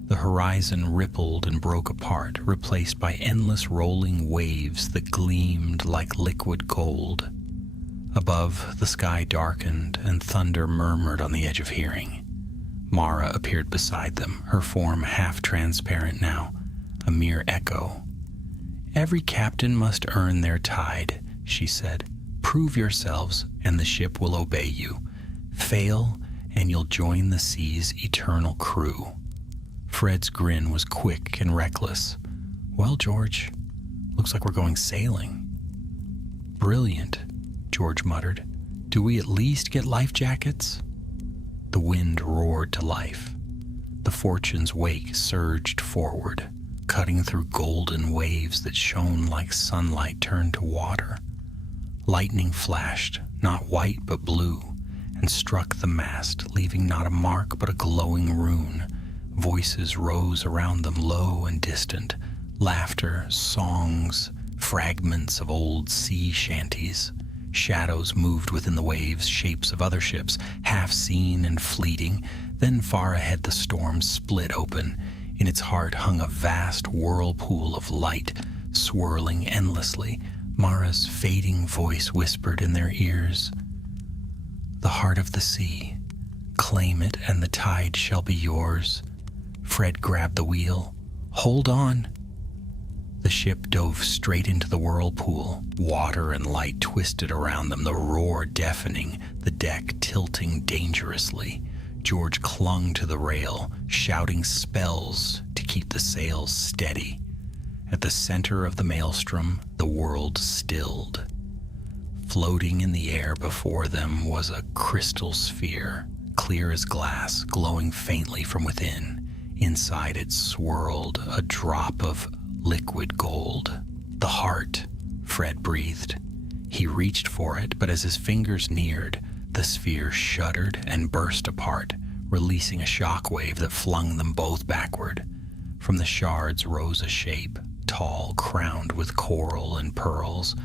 The horizon rippled and broke apart, replaced by endless rolling waves that gleamed like liquid gold. Above, the sky darkened and thunder murmured on the edge of hearing. Mara appeared beside them, her form half-transparent now, a mere echo. "Every captain must earn their tide," she said. "Prove yourselves, and the ship will obey you. Fail, and you'll join the sea's eternal crew." Fred's grin was quick and reckless. "Well, George, looks like we're going sailing." "Brilliant," George muttered. "Do we at least get life jackets?" The wind roared to life. The Fortune's wake surged forward, cutting through golden waves that shone like sunlight turned to water. Lightning flashed, not white but blue, and struck the mast, leaving not a mark but a glowing rune. Voices rose around them, low and distant. Laughter, songs, fragments of old sea shanties. Shadows moved within the waves, shapes of other ships, half seen and fleeting. Then far ahead the storm split open. In its heart hung a vast whirlpool of light, swirling endlessly. Mara's fading voice whispered in their ears, "The heart of the sea. Claim it and the tide shall be yours." Fred grabbed the wheel. "Hold on." The ship dove straight into the whirlpool. Water and light twisted around them, the roar deafening, the deck tilting dangerously. George clung to the rail, shouting spells to keep the sails steady. At the center of the maelstrom, the world stilled. Floating in the air before them was a crystal sphere, clear as glass, glowing faintly from within. Inside it swirled a drop of liquid gold. "The heart," Fred breathed. He reached for it, but as his fingers neared, the sphere shuddered and burst apart, releasing a shockwave that flung them both backward. From the shards rose a shape, tall, crowned with coral and pearls,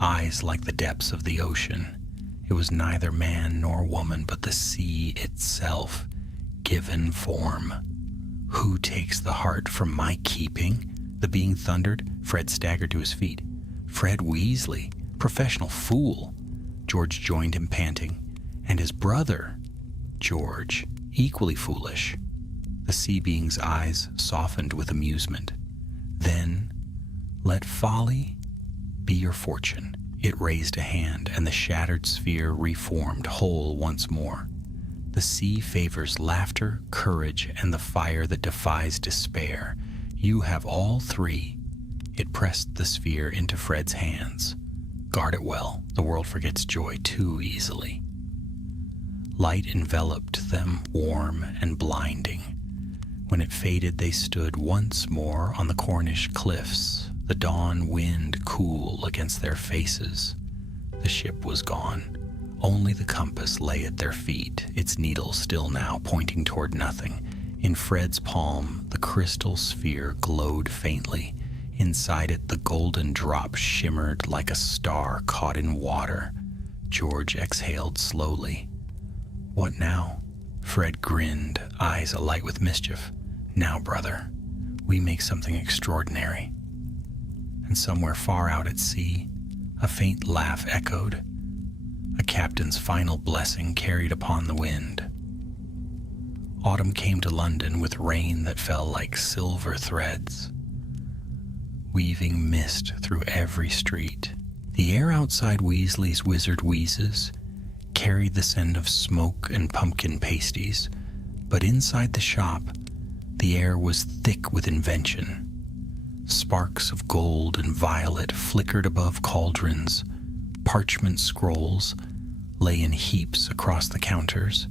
eyes like the depths of the ocean. It was neither man nor woman, but the sea itself, given form. "Who takes the heart from my keeping?" The being thundered. Fred staggered to his feet. "Fred Weasley, professional fool." George joined him, panting. "And his brother, George, equally foolish." The sea being's eyes softened with amusement. "Then, let folly be your fortune." It raised a hand, and the shattered sphere reformed whole once more. "The sea favors laughter, courage, and the fire that defies despair. You have all three." It pressed the sphere into Fred's hands. "Guard it well. The world forgets joy too easily." Light enveloped them, warm and blinding. When it faded, they stood once more on the Cornish cliffs, the dawn wind cool against their faces. The ship was gone. Only the compass lay at their feet, its needle still now pointing toward nothing. In Fred's palm, the crystal sphere glowed faintly. Inside it, the golden drop shimmered like a star caught in water. George exhaled slowly. "What now?" Fred grinned, eyes alight with mischief. "Now, brother, we make something extraordinary." And somewhere far out at sea, a faint laugh echoed. A captain's final blessing carried upon the wind. Autumn came to London with rain that fell like silver threads, weaving mist through every street. The air outside Weasley's Wizard Wheezes carried the scent of smoke and pumpkin pasties, but inside the shop, the air was thick with invention. Sparks of gold and violet flickered above cauldrons. Parchment scrolls lay in heaps across the counters,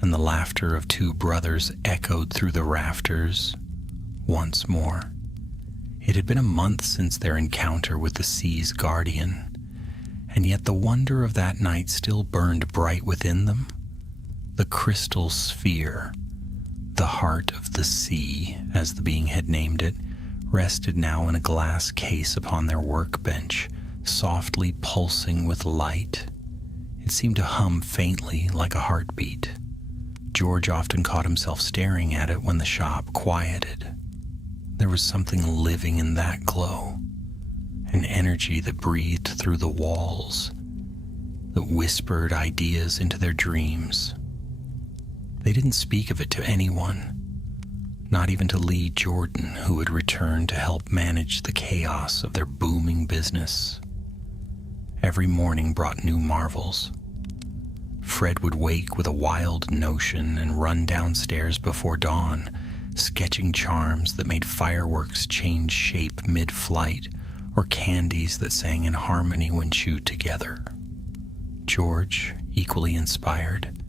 and the laughter of two brothers echoed through the rafters once more. It had been a month since their encounter with the sea's guardian, and yet the wonder of that night still burned bright within them. The crystal sphere, The heart of the sea, as the being had named it, rested now in a glass case upon their workbench, softly pulsing with light. It seemed to hum faintly like a heartbeat. George often caught himself staring at it when the shop quieted. There was something living in that glow, an energy that breathed through the walls, that whispered ideas into their dreams. They didn't speak of it to anyone, not even to Lee Jordan, who had returned to help manage the chaos of their booming business. Every morning brought new marvels. Fred would wake with a wild notion and run downstairs before dawn, sketching charms that made fireworks change shape mid-flight, or candies that sang in harmony when chewed together. George, equally inspired,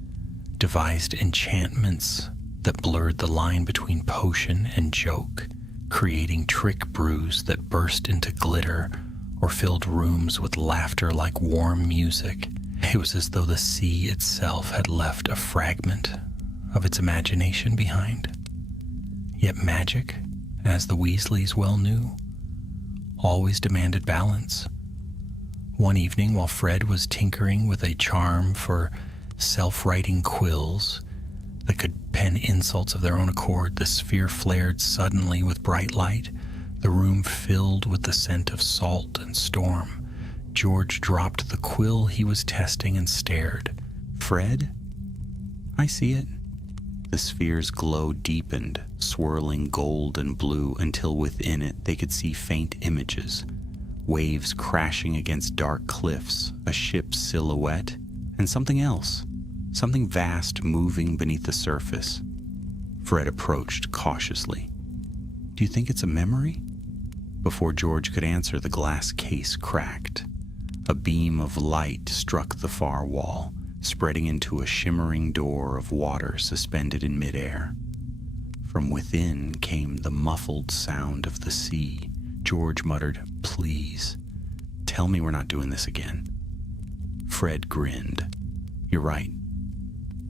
devised enchantments that blurred the line between potion and joke, creating trick brews that burst into glitter or filled rooms with laughter like warm music. It was as though the sea itself had left a fragment of its imagination behind. Yet magic, as the Weasleys well knew, always demanded balance. One evening, while Fred was tinkering with a charm for self-writing quills that could pen insults of their own accord, the sphere flared suddenly with bright light, the room filled with the scent of salt and storm. George dropped the quill he was testing and stared. Fred? I see it. The sphere's glow deepened, swirling gold and blue until within it they could see faint images. Waves crashing against dark cliffs, a ship's silhouette, and something else. Something vast moving beneath the surface. Fred approached cautiously. Do you think it's a memory? Before George could answer, the glass case cracked. A beam of light struck the far wall, spreading into a shimmering door of water suspended in midair. From within came the muffled sound of the sea. George muttered, "Please, tell me we're not doing this again." Fred grinned. "You're right.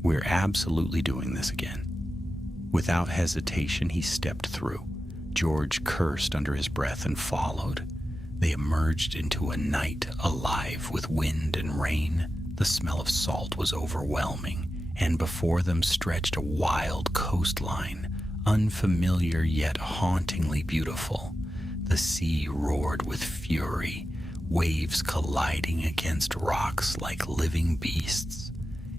We're absolutely doing this again." Without hesitation, he stepped through. George cursed under his breath and followed. They emerged into a night alive with wind and rain. The smell of salt was overwhelming, and before them stretched a wild coastline, unfamiliar yet hauntingly beautiful. The sea roared with fury, waves colliding against rocks like living beasts.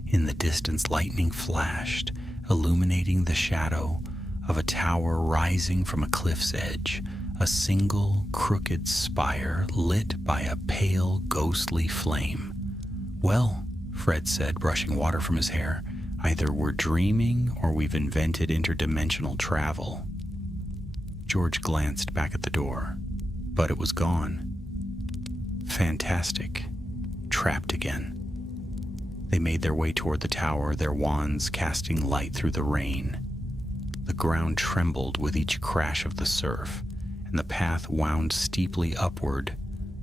In the distance, lightning flashed, illuminating the shadow of a tower rising from a cliff's edge, a single crooked spire lit by a pale, ghostly flame. "Well," Fred said, brushing water from his hair, "either we're dreaming or we've invented interdimensional travel." George glanced back at the door, but it was gone. Fantastic. Trapped again. They made their way toward the tower, their wands casting light through the rain. The ground trembled with each crash of the surf, and the path wound steeply upward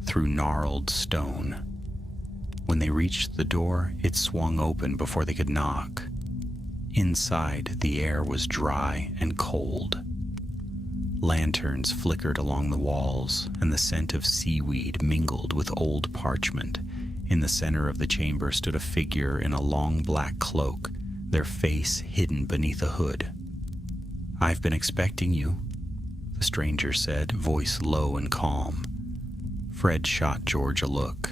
through gnarled stone. When they reached the door, it swung open before they could knock. Inside, the air was dry and cold. Lanterns flickered along the walls, and the scent of seaweed mingled with old parchment. In the center of the chamber stood a figure in a long black cloak, their face hidden beneath a hood. "I've been expecting you," the stranger said, voice low and calm. Fred shot George a look.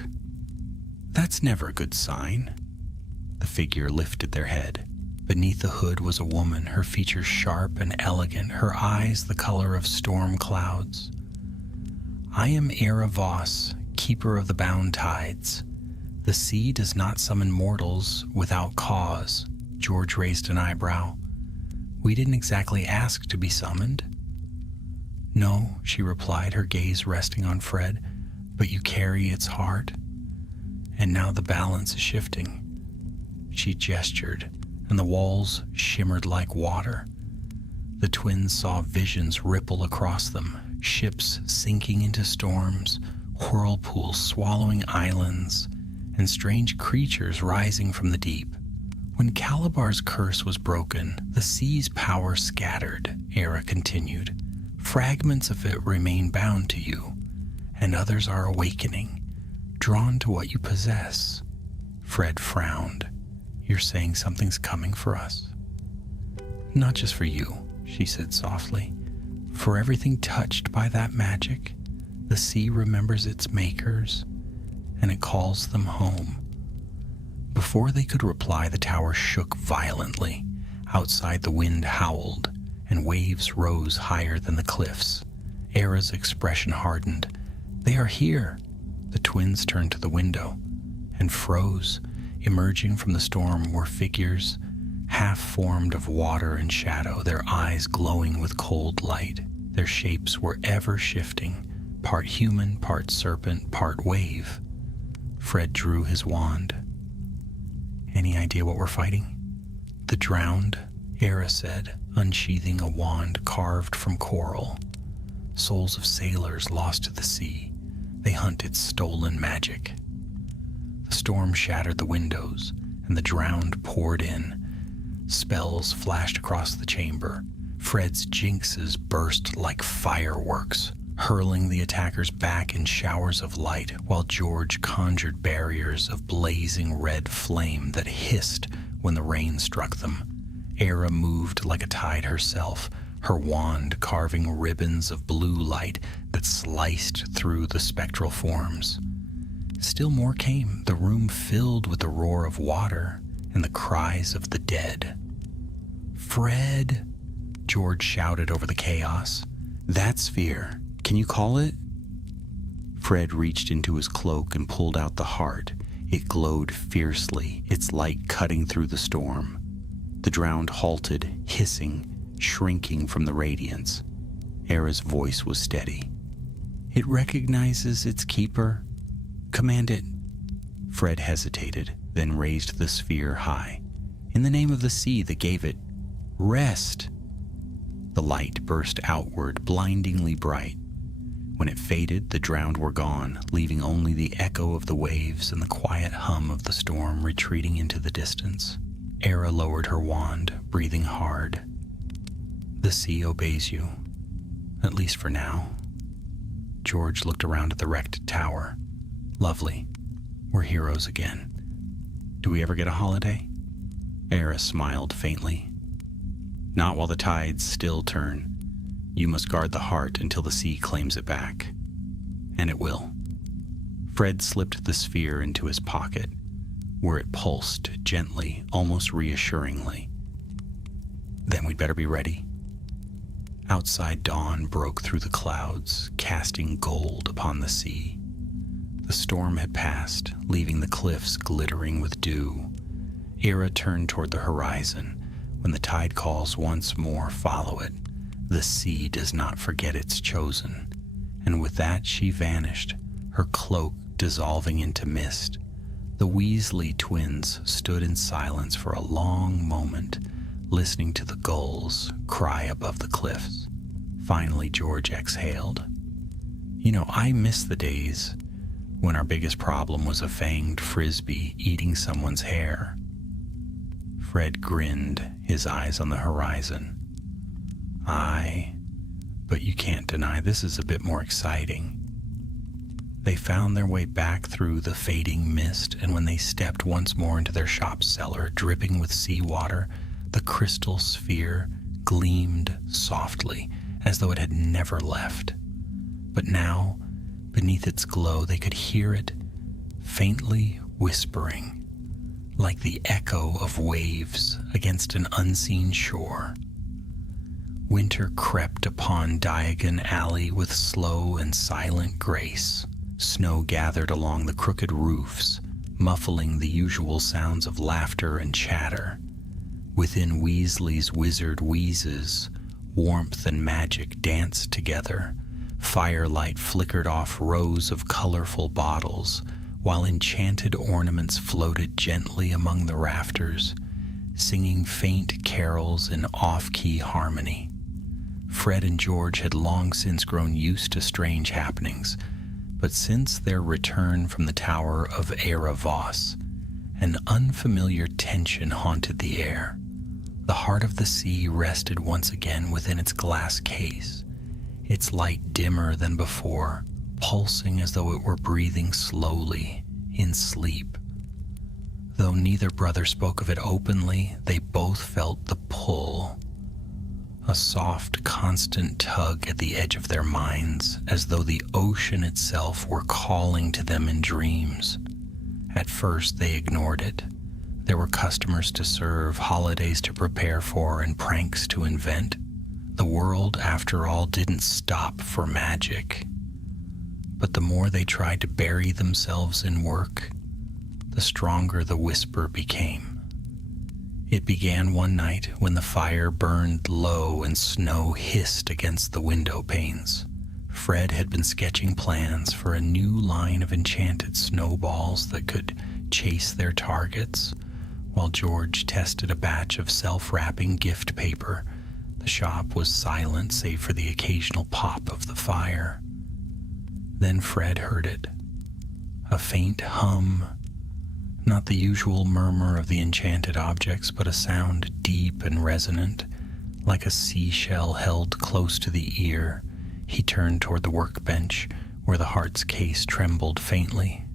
"That's never a good sign." The figure lifted their head. Beneath the hood was a woman, her features sharp and elegant, her eyes the color of storm clouds. "I am Era Voss, keeper of the bound tides. The sea does not summon mortals without cause." George raised an eyebrow. "We didn't exactly ask to be summoned." "No," she replied, her gaze resting on Fred, "but you carry its heart. And now the balance is shifting." She gestured, and the walls shimmered like water. The twins saw visions ripple across them, ships sinking into storms, whirlpools swallowing islands, and strange creatures rising from the deep. When Calabar's curse was broken, the sea's power scattered, Era continued. Fragments of it remain bound to you, and others are awakening, drawn to what you possess. Fred frowned. You're saying something's coming for us? Not just for you, she said softly. For everything touched by that magic, the sea remembers its makers, and it calls them home. Before they could reply, the tower shook violently. Outside, the wind howled, and waves rose higher than the cliffs. Era's expression hardened. They are here. The twins turned to the window and froze. Emerging from the storm were figures, half formed of water and shadow, their eyes glowing with cold light. Their shapes were ever shifting, part human, part serpent, part wave. Fred drew his wand. Any idea what we're fighting? The drowned, Era said, unsheathing a wand carved from coral. Souls of sailors lost to the sea. They hunt its stolen magic. The storm shattered the windows, and the drowned poured in. Spells flashed across the chamber. Fred's jinxes burst like fireworks, hurling the attackers back in showers of light, while George conjured barriers of blazing red flame that hissed when the rain struck them. Era moved like a tide herself, her wand carving ribbons of blue light that sliced through the spectral forms. Still more came, the room filled with the roar of water and the cries of the dead. Fred, George shouted over the chaos. That sphere, can you call it? Fred reached into his cloak and pulled out the heart. It glowed fiercely, its light cutting through the storm. The drowned halted, hissing, shrinking from the radiance. Era's voice was steady. It recognizes its keeper. Command it. Fred hesitated, then raised the sphere high. In the name of the sea that gave it rest. The light burst outward, blindingly bright. When it faded, the drowned were gone, leaving only the echo of the waves and the quiet hum of the storm retreating into the distance. Era lowered her wand, breathing hard. The sea obeys you, at least for now. George looked around at the wrecked tower. Lovely. We're heroes again. Do we ever get a holiday? Era smiled faintly. Not while the tides still turn. You must guard the heart until the sea claims it back. And it will. Fred slipped the sphere into his pocket, where it pulsed gently, almost reassuringly. Then we'd better be ready. Outside, dawn broke through the clouds, casting gold upon the sea. The storm had passed, leaving the cliffs glittering with dew. Era turned toward the horizon. When the tide calls once more, follow it. The sea does not forget its chosen. And with that, she vanished, her cloak dissolving into mist. The Weasley twins stood in silence for a long moment, listening to the gulls cry above the cliffs. Finally, George exhaled. I miss the days when our biggest problem was a fanged frisbee eating someone's hair. Fred grinned, his eyes on the horizon. But you can't deny this is a bit more exciting. They found their way back through the fading mist, and when they stepped once more into their shop cellar, dripping with seawater, the crystal sphere gleamed softly, as though it had never left. But now, beneath its glow, they could hear it faintly whispering, like the echo of waves against an unseen shore. Winter crept upon Diagon Alley with slow and silent grace. Snow gathered along the crooked roofs, muffling the usual sounds of laughter and chatter. Within Weasley's wizard wheezes, warmth and magic danced together. Firelight flickered off rows of colorful bottles, while enchanted ornaments floated gently among the rafters, singing faint carols in off-key harmony. Fred and George had long since grown used to strange happenings, but since their return from the Tower of Era Voss, An unfamiliar tension haunted the air. The heart of the sea rested once again within its glass case, its light dimmer than before, pulsing as though it were breathing slowly, in sleep. Though neither brother spoke of it openly, they both felt the pull. A soft, constant tug at the edge of their minds, as though the ocean itself were calling to them in dreams. At first, they ignored it. There were customers to serve, holidays to prepare for, and pranks to invent. The world, after all, didn't stop for magic. But the more they tried to bury themselves in work, the stronger the whisper became. It began one night when the fire burned low and snow hissed against the window panes. Fred had been sketching plans for a new line of enchanted snowballs that could chase their targets, while George tested a batch of self-wrapping gift paper. The shop was silent save for the occasional pop of the fire. Then Fred heard it. A faint hum. Not the usual murmur of the enchanted objects, but a sound deep and resonant, like a seashell held close to the ear. He turned toward the workbench, where the heart's case trembled faintly.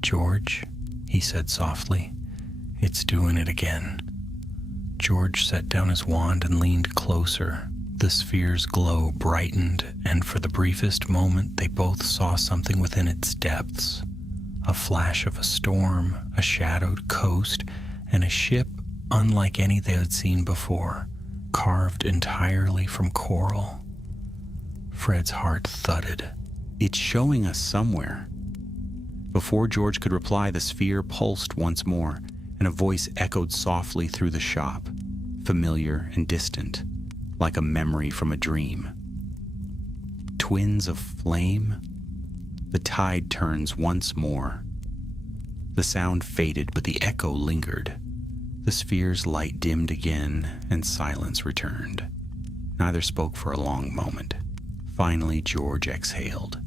"George," he said softly, "it's doing it again." George set down his wand and leaned closer. The sphere's glow brightened, and for the briefest moment they both saw something within its depths. A flash of a storm, a shadowed coast, and a ship unlike any they had seen before, carved entirely from coral. Fred's heart thudded. It's showing us somewhere. Before George could reply, the sphere pulsed once more, and a voice echoed softly through the shop, familiar and distant, like a memory from a dream. Twins of flame? The tide turns once more. The sound faded, but the echo lingered. The sphere's light dimmed again, and silence returned. Neither spoke for a long moment. Finally, George exhaled.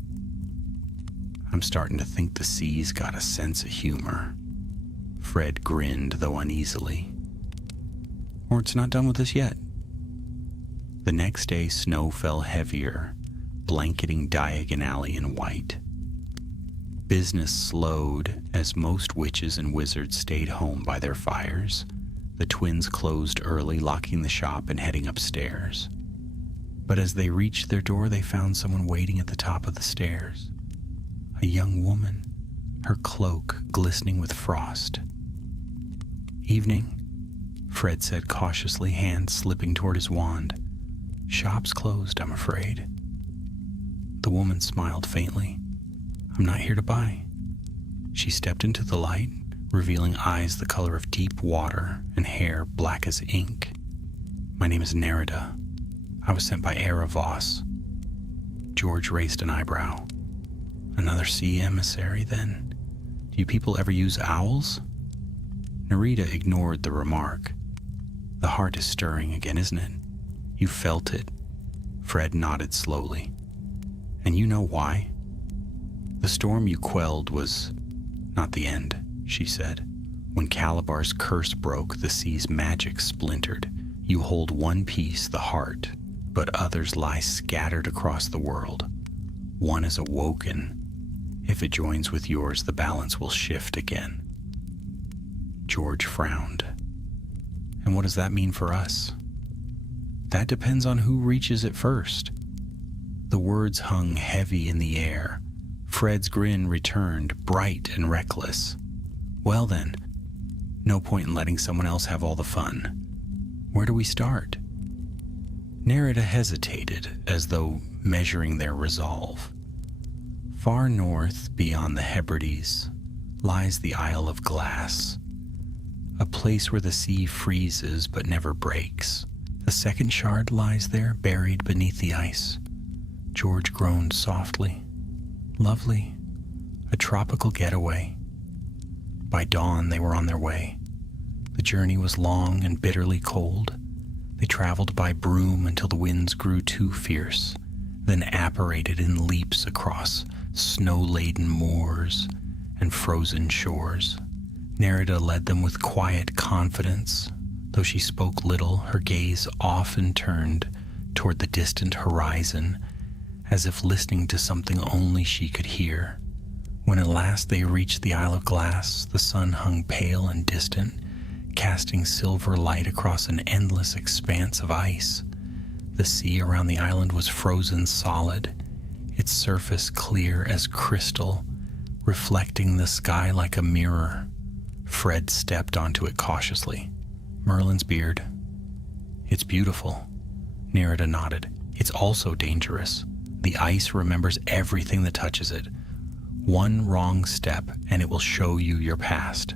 "I'm starting to think the sea's got a sense of humor." Fred grinned, though uneasily. "Or it's not done with us yet." The next day, snow fell heavier, blanketing Diagon Alley in white. Business slowed as most witches and wizards stayed home by their fires. The twins closed early, locking the shop and heading upstairs. But as they reached their door, they found someone waiting at the top of the stairs. A young woman, her cloak glistening with frost. "Evening," Fred said cautiously, hand slipping toward his wand. "Shop's closed, I'm afraid." The woman smiled faintly. "I'm not here to buy." She stepped into the light, revealing eyes the color of deep water and hair black as ink. "My name is Nerida. I was sent by Erebos." George raised an eyebrow. "Another sea emissary, then? Do you people ever use owls?" Nerida ignored the remark. "The heart is stirring again, isn't it? You felt it." Fred nodded slowly. "And you know why? The storm you quelled was not the end," she said. "When Calabar's curse broke, the sea's magic splintered. You hold one piece, the heart, but others lie scattered across the world. One is awoken. If it joins with yours, the balance will shift again." George frowned. "And what does that mean for us?" "That depends on who reaches it first." The words hung heavy in the air. Fred's grin returned, bright and reckless. "Well then, no point in letting someone else have all the fun. Where do we start?" Nerida hesitated, as though measuring their resolve. "Far north, beyond the Hebrides, lies the Isle of Glass, a place where the sea freezes but never breaks. The second shard lies there, buried beneath the ice." George groaned softly. "Lovely. A tropical getaway." By dawn, they were on their way. The journey was long and bitterly cold. They traveled by broom until the winds grew too fierce, then apparated in leaps across snow-laden moors and frozen shores. Nerida led them with quiet confidence. Though she spoke little, her gaze often turned toward the distant horizon, as if listening to something only she could hear. When at last they reached the Isle of Glass, the sun hung pale and distant, casting silver light across an endless expanse of ice. The sea around the island was frozen solid, its surface clear as crystal, reflecting the sky like a mirror. Fred stepped onto it cautiously. Merlin's beard. It's beautiful. Nerida nodded. It's also dangerous. The ice remembers everything that touches it. One wrong step and it will show you your past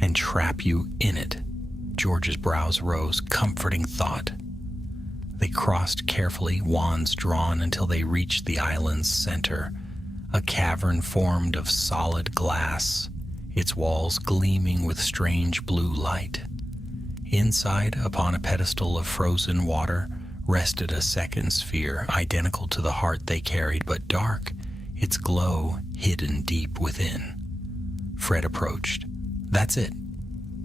and trap you in it. George's brows rose, comforting thought. They crossed carefully, wands drawn, until they reached the island's center, a cavern formed of solid glass, its walls gleaming with strange blue light. Inside, upon a pedestal of frozen water, rested a second sphere, identical to the heart they carried, but dark, its glow hidden deep within. Fred approached. That's it.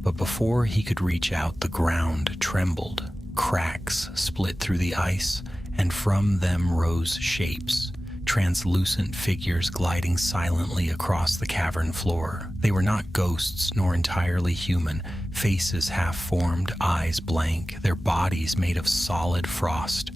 But before he could reach out, the ground trembled. Cracks split through the ice, and from them rose shapes, translucent figures gliding silently across the cavern floor. They were not ghosts nor entirely human, faces half-formed, eyes blank, their bodies made of solid frost.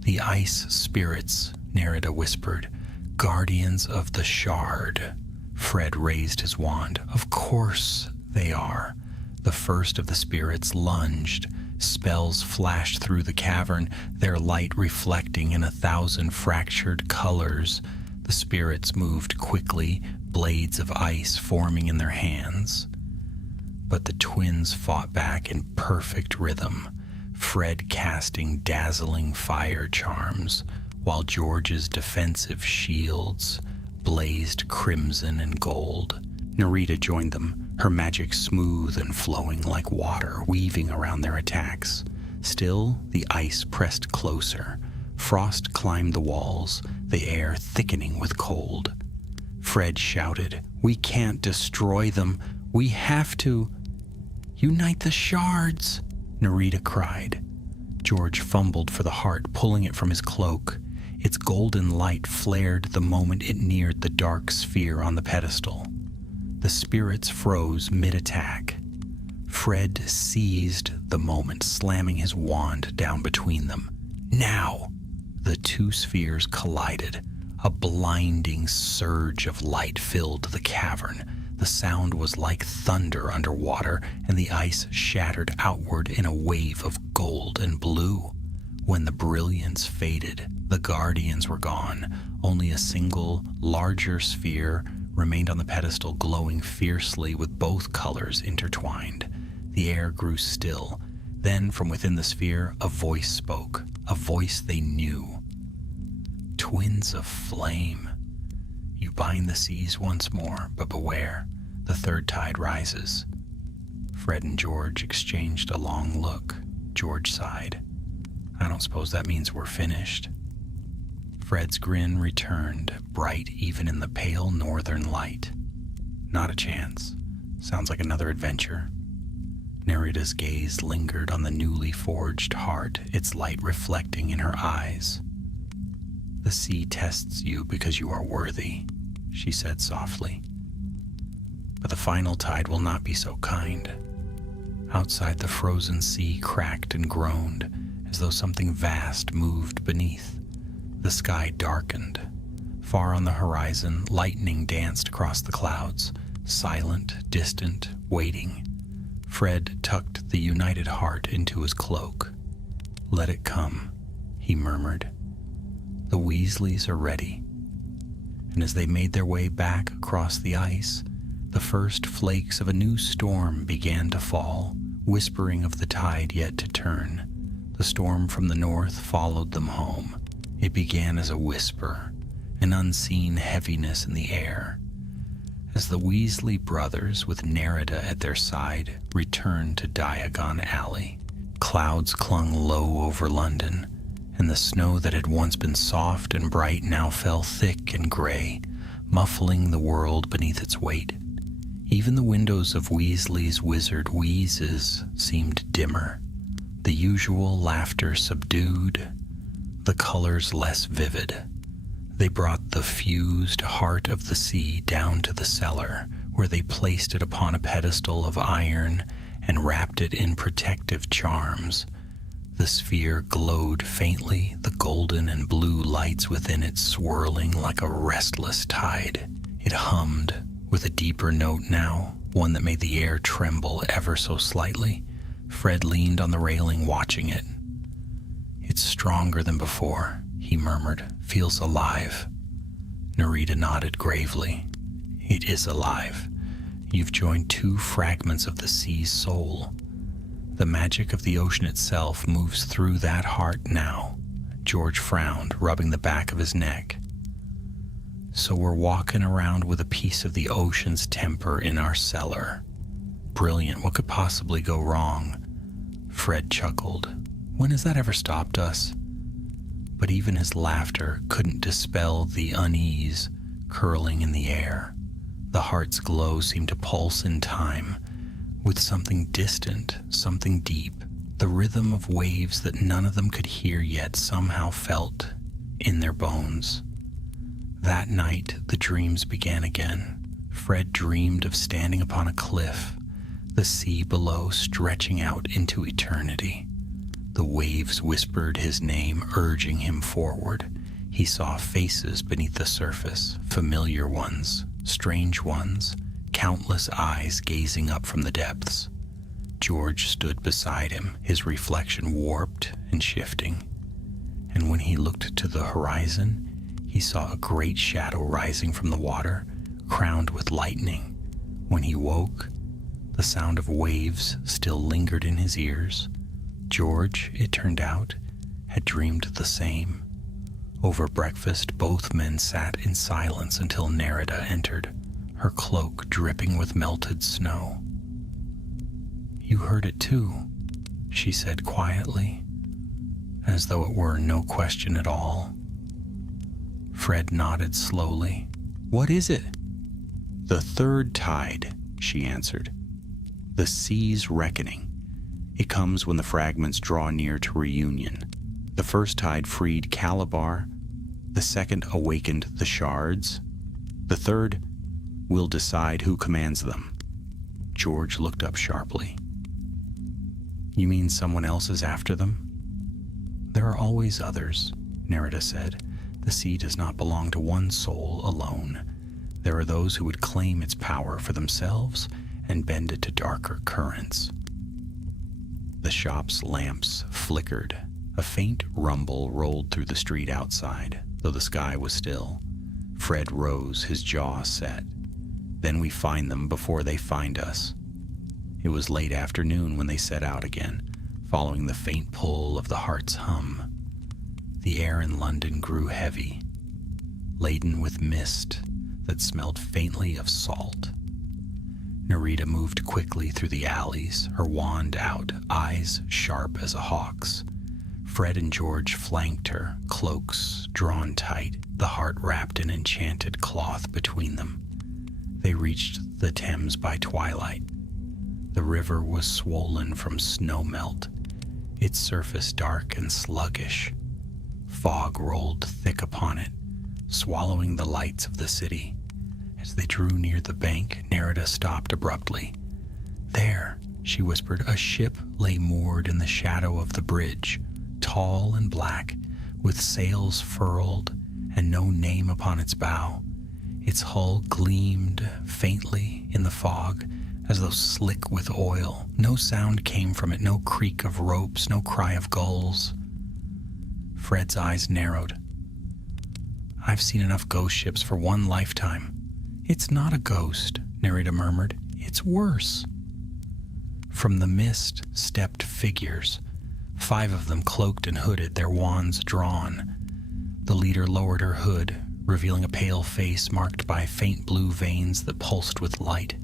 The ice spirits, Nerida whispered, guardians of the shard. Fred raised his wand. Of course they are. The first of the spirits lunged. Spells flashed through the cavern, their light reflecting in 1,000 fractured colors. The spirits moved quickly, blades of ice forming in their hands. But the twins fought back in perfect rhythm, Fred casting dazzling fire charms, while George's defensive shields blazed crimson and gold. Nerida joined them, her magic smooth and flowing like water, weaving around their attacks. Still, the ice pressed closer. Frost climbed the walls, the air thickening with cold. Fred shouted, "We can't destroy them. We have to unite the shards," Nerida cried. George fumbled for the heart, pulling it from his cloak. Its golden light flared the moment it neared the dark sphere on the pedestal. The spirits froze mid-attack. Fred seized the moment, slamming his wand down between them. Now! The two spheres collided. A blinding surge of light filled the cavern. The sound was like thunder underwater, and the ice shattered outward in a wave of gold and blue. When the brilliance faded, the guardians were gone. Only a single, larger sphere remained on the pedestal, glowing fiercely with both colors intertwined. The air grew still. Then, from within the sphere, a voice spoke, a voice they knew. Twins of flame. You bind the seas once more, but beware, the third tide rises. Fred and George exchanged a long look. George sighed. I don't suppose that means we're finished. Fred's grin returned, bright even in the pale northern light. Not a chance. Sounds like another adventure. Nerida's gaze lingered on the newly forged heart, its light reflecting in her eyes. The sea tests you because you are worthy, she said softly. But the final tide will not be so kind. Outside, the frozen sea cracked and groaned, as though something vast moved beneath. The sky darkened. Far on the horizon, lightning danced across the clouds, silent, distant, waiting. Fred tucked the united heart into his cloak. Let it come, he murmured. The Weasleys are ready. And as they made their way back across the ice, the first flakes of a new storm began to fall, whispering of the tide yet to turn. The storm from the north followed them home. It began as a whisper, an unseen heaviness in the air. As the Weasley brothers, with Nerida at their side, returned to Diagon Alley, clouds clung low over London, and the snow that had once been soft and bright now fell thick and gray, muffling the world beneath its weight. Even the windows of Weasley's wizard wheezes seemed dimmer, the usual laughter subdued, the colors less vivid. They brought the fused heart of the sea down to the cellar, where they placed it upon a pedestal of iron and wrapped it in protective charms. The sphere glowed faintly, the golden and blue lights within it swirling like a restless tide. It hummed, with a deeper note now, one that made the air tremble ever so slightly. Fred leaned on the railing watching it. "It's stronger than before," he murmured. "Feels alive." Nerita nodded gravely. "It is alive. You've joined two fragments of the sea's soul. The magic of the ocean itself moves through that heart now." George frowned, rubbing the back of his neck. "So we're walking around with a piece of the ocean's temper in our cellar. Brilliant. What could possibly go wrong?" Fred chuckled. "When has that ever stopped us?" But even his laughter couldn't dispel the unease curling in the air. The heart's glow seemed to pulse in time, with something distant, something deep, the rhythm of waves that none of them could hear yet somehow felt in their bones. That night, the dreams began again. Fred dreamed of standing upon a cliff, the sea below stretching out into eternity. The waves whispered his name, urging him forward. He saw faces beneath the surface, familiar ones, strange ones, countless eyes gazing up from the depths. George stood beside him, his reflection warped and shifting. And when he looked to the horizon, he saw a great shadow rising from the water, crowned with lightning. When he woke, the sound of waves still lingered in his ears. George, it turned out, had dreamed the same. Over breakfast, both men sat in silence until Nerida entered, her cloak dripping with melted snow. "You heard it too," she said quietly, as though it were no question at all. Fred nodded slowly. "What is it?" "The third tide," she answered. "The sea's reckoning. It comes when the fragments draw near to reunion. The first tide freed Calabar. The second awakened the shards. The third will decide who commands them." George looked up sharply. "You mean someone else is after them?" "There are always others," Nerida said. "The sea does not belong to one soul alone. There are those who would claim its power for themselves and bend it to darker currents." The shop's lamps flickered. A faint rumble rolled through the street outside, though the sky was still. Fred rose, his jaw set. "Then we find them before they find us." It was late afternoon when they set out again, following the faint pull of the heart's hum. The air in London grew heavy, laden with mist that smelled faintly of salt. Nerita moved quickly through the alleys, her wand out, eyes sharp as a hawk's. Fred and George flanked her, cloaks drawn tight, the heart wrapped in enchanted cloth between them. They reached the Thames by twilight. The river was swollen from snowmelt, its surface dark and sluggish. Fog rolled thick upon it, swallowing the lights of the city. As they drew near the bank, Nerida stopped abruptly. "There," she whispered, "a ship lay moored in the shadow of the bridge, tall and black, with sails furled and no name upon its bow. Its hull gleamed faintly in the fog, as though slick with oil. No sound came from it, no creak of ropes, no cry of gulls." Fred's eyes narrowed. "I've seen enough ghost ships for one lifetime." "It's not a ghost," Nerida murmured. "It's worse." From the mist stepped figures, 5 of them cloaked and hooded, their wands drawn. The leader lowered her hood, revealing a pale face marked by faint blue veins that pulsed with light.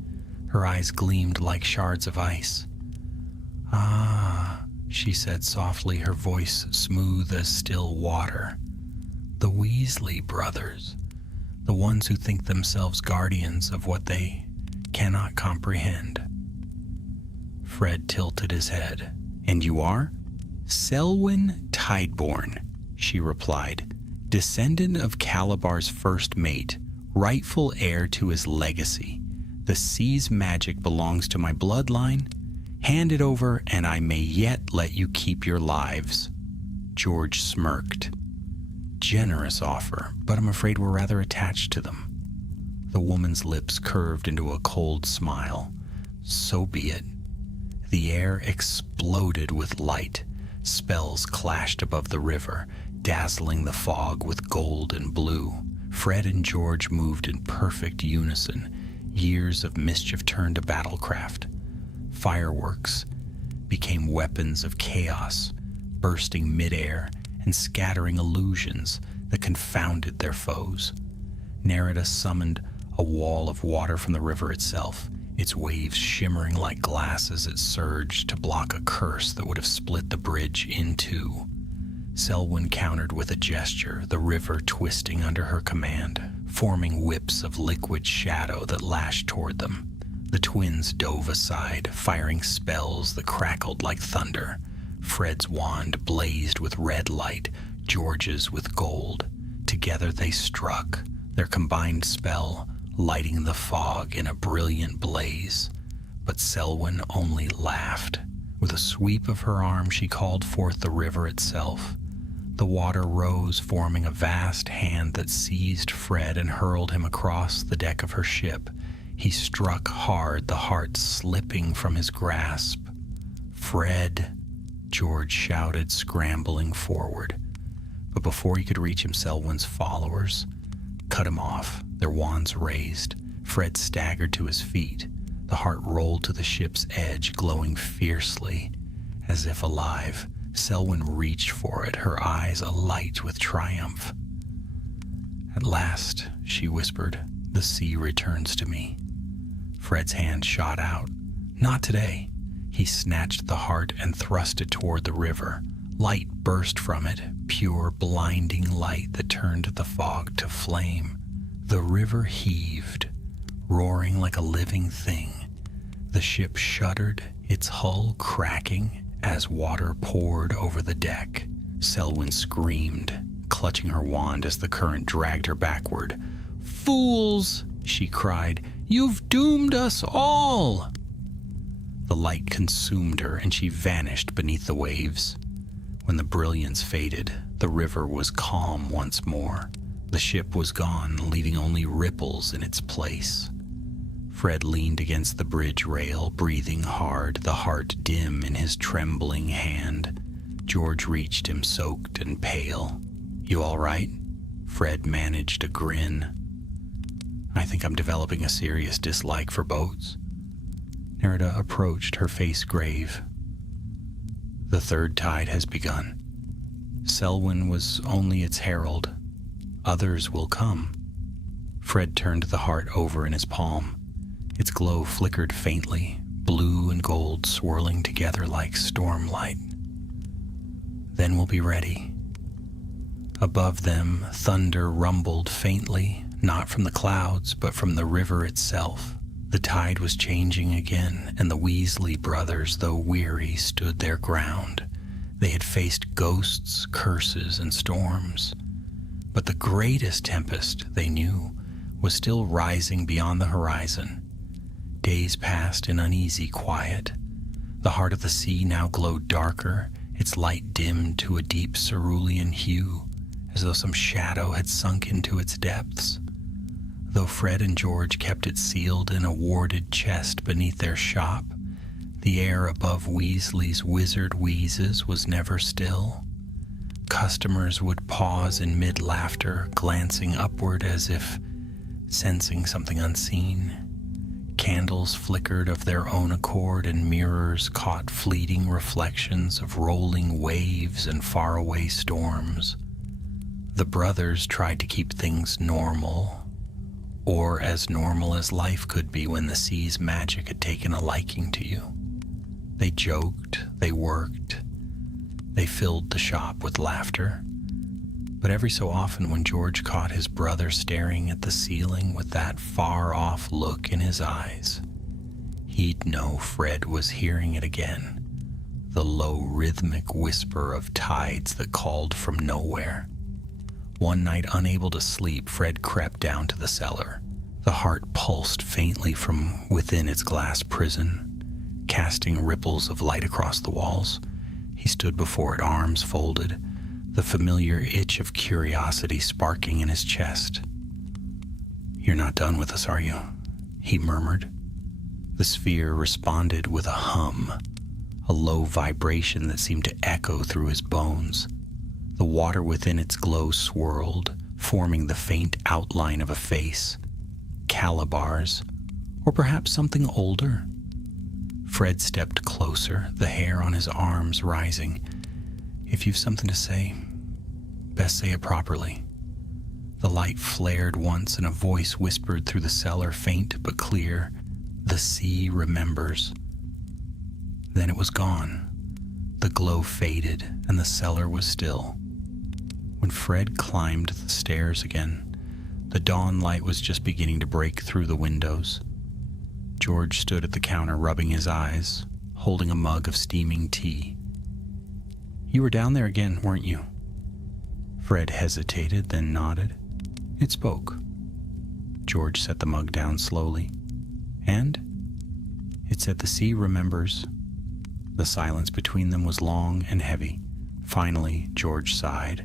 Her eyes gleamed like shards of ice. "Ah," she said softly, her voice smooth as still water. "The Weasley brothers. The ones who think themselves guardians of what they cannot comprehend. Fred tilted his head. And you are? Selwyn Tideborn, she replied, descendant of Calabar's first mate, rightful heir to his legacy. The sea's magic belongs to my bloodline. Hand it over, and I may yet let you keep your lives. George smirked. Generous offer, but I'm afraid we're rather attached to them. The woman's lips curved into a cold smile. So be it. The air exploded with light. Spells clashed above the river, dazzling the fog with gold and blue. Fred and George moved in perfect unison. Years of mischief turned to battlecraft. Fireworks became weapons of chaos, bursting midair and scattering illusions that confounded their foes. Nerida summoned a wall of water from the river itself, its waves shimmering like glass as it surged to block a curse that would have split the bridge in two. Selwyn countered with a gesture, the river twisting under her command, forming whips of liquid shadow that lashed toward them. The twins dove aside, firing spells that crackled like thunder. Fred's wand blazed with red light, George's with gold. Together they struck, their combined spell lighting the fog in a brilliant blaze. But Selwyn only laughed. With a sweep of her arm, she called forth the river itself. The water rose, forming a vast hand that seized Fred and hurled him across the deck of her ship. He struck hard, the heart slipping from his grasp. Fred, George shouted, scrambling forward. But before he could reach him, Selwyn's followers cut him off, their wands raised. Fred staggered to his feet. The heart rolled to the ship's edge, glowing fiercely, as if alive. Selwyn reached for it, her eyes alight with triumph. At last, she whispered, the sea returns to me. Fred's hand shot out. Not today. He snatched the heart and thrust it toward the river. Light burst from it, pure, blinding light that turned the fog to flame. The river heaved, roaring like a living thing. The ship shuddered, its hull cracking as water poured over the deck. Selwyn screamed, clutching her wand as the current dragged her backward. "Fools!" she cried. "You've doomed us all!" The light consumed her, and she vanished beneath the waves. When the brilliance faded, the river was calm once more. The ship was gone, leaving only ripples in its place. Fred leaned against the bridge rail, breathing hard, the heart dim in his trembling hand. George reached him, soaked and pale. "You all right?" Fred managed a grin. "I think I'm developing a serious dislike for boats." Nerida approached, her face grave. "The third tide has begun. Selwyn was only its herald. Others will come." Fred turned the heart over in his palm. Its glow flickered faintly, blue and gold swirling together like stormlight. "Then we'll be ready." Above them, thunder rumbled faintly, not from the clouds, but from the river itself. The tide was changing again, and the Weasley brothers, though weary, stood their ground. They had faced ghosts, curses, and storms. But the greatest tempest, they knew, was still rising beyond the horizon. Days passed in uneasy quiet. The heart of the sea now glowed darker, its light dimmed to a deep cerulean hue, as though some shadow had sunk into its depths. Though Fred and George kept it sealed in a warded chest beneath their shop, the air above Weasley's wizard wheezes was never still. Customers would pause in mid-laughter, glancing upward as if sensing something unseen. Candles flickered of their own accord, and mirrors caught fleeting reflections of rolling waves and faraway storms. The brothers tried to keep things normal, or as normal as life could be when the sea's magic had taken a liking to you. They joked, they worked, they filled the shop with laughter. But every so often when George caught his brother staring at the ceiling with that far-off look in his eyes, he'd know Fred was hearing it again, the low rhythmic whisper of tides that called from nowhere. One night, unable to sleep, Fred crept down to the cellar. The heart pulsed faintly from within its glass prison, casting ripples of light across the walls. He stood before it, arms folded, the familiar itch of curiosity sparking in his chest. "You're not done with us, are you?" he murmured. The sphere responded with a hum, a low vibration that seemed to echo through his bones. The water within its glow swirled, forming the faint outline of a face, Calabar's, or perhaps something older. Fred stepped closer, the hair on his arms rising. "If you've something to say, best say it properly." The light flared once and a voice whispered through the cellar, faint but clear, "The sea remembers." Then it was gone. The glow faded and the cellar was still. When Fred climbed the stairs again, the dawn light was just beginning to break through the windows. George stood at the counter rubbing his eyes, holding a mug of steaming tea. "You were down there again, weren't you?" Fred hesitated, then nodded. It spoke. George set the mug down slowly. "And?" It said, "The sea remembers." The silence between them was long and heavy. Finally, George sighed.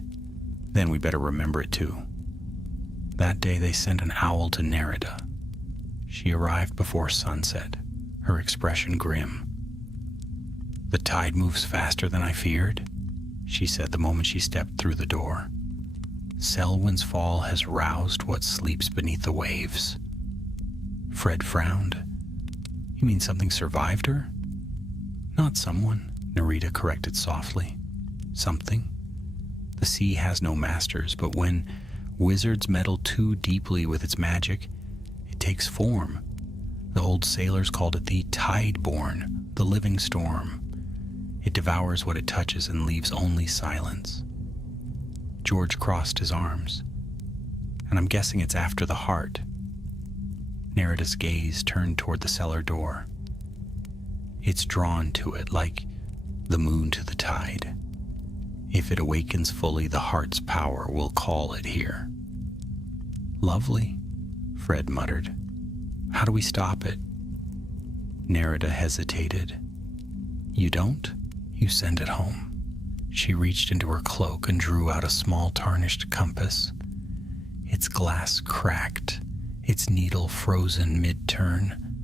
"Then we better remember it too." That day they sent an owl to Nerida. She arrived before sunset, her expression grim. "The tide moves faster than I feared," she said the moment she stepped through the door. "Selwyn's fall has roused what sleeps beneath the waves." Fred frowned. "You mean something survived her?" "Not someone," Nerida corrected softly. "Something. The sea has no masters, but when wizards meddle too deeply with its magic, it takes form. The old sailors called it the Tideborn, the living storm. It devours what it touches and leaves only silence." George crossed his arms. "And I'm guessing it's after the heart." Nerida's gaze turned toward the cellar door. "It's drawn to it like the moon to the tide. If it awakens fully, the heart's power will call it here." "Lovely," Fred muttered. "How do we stop it?" Nerida hesitated. "You don't? You send it home." She reached into her cloak and drew out a small tarnished compass. Its glass cracked, its needle frozen mid-turn.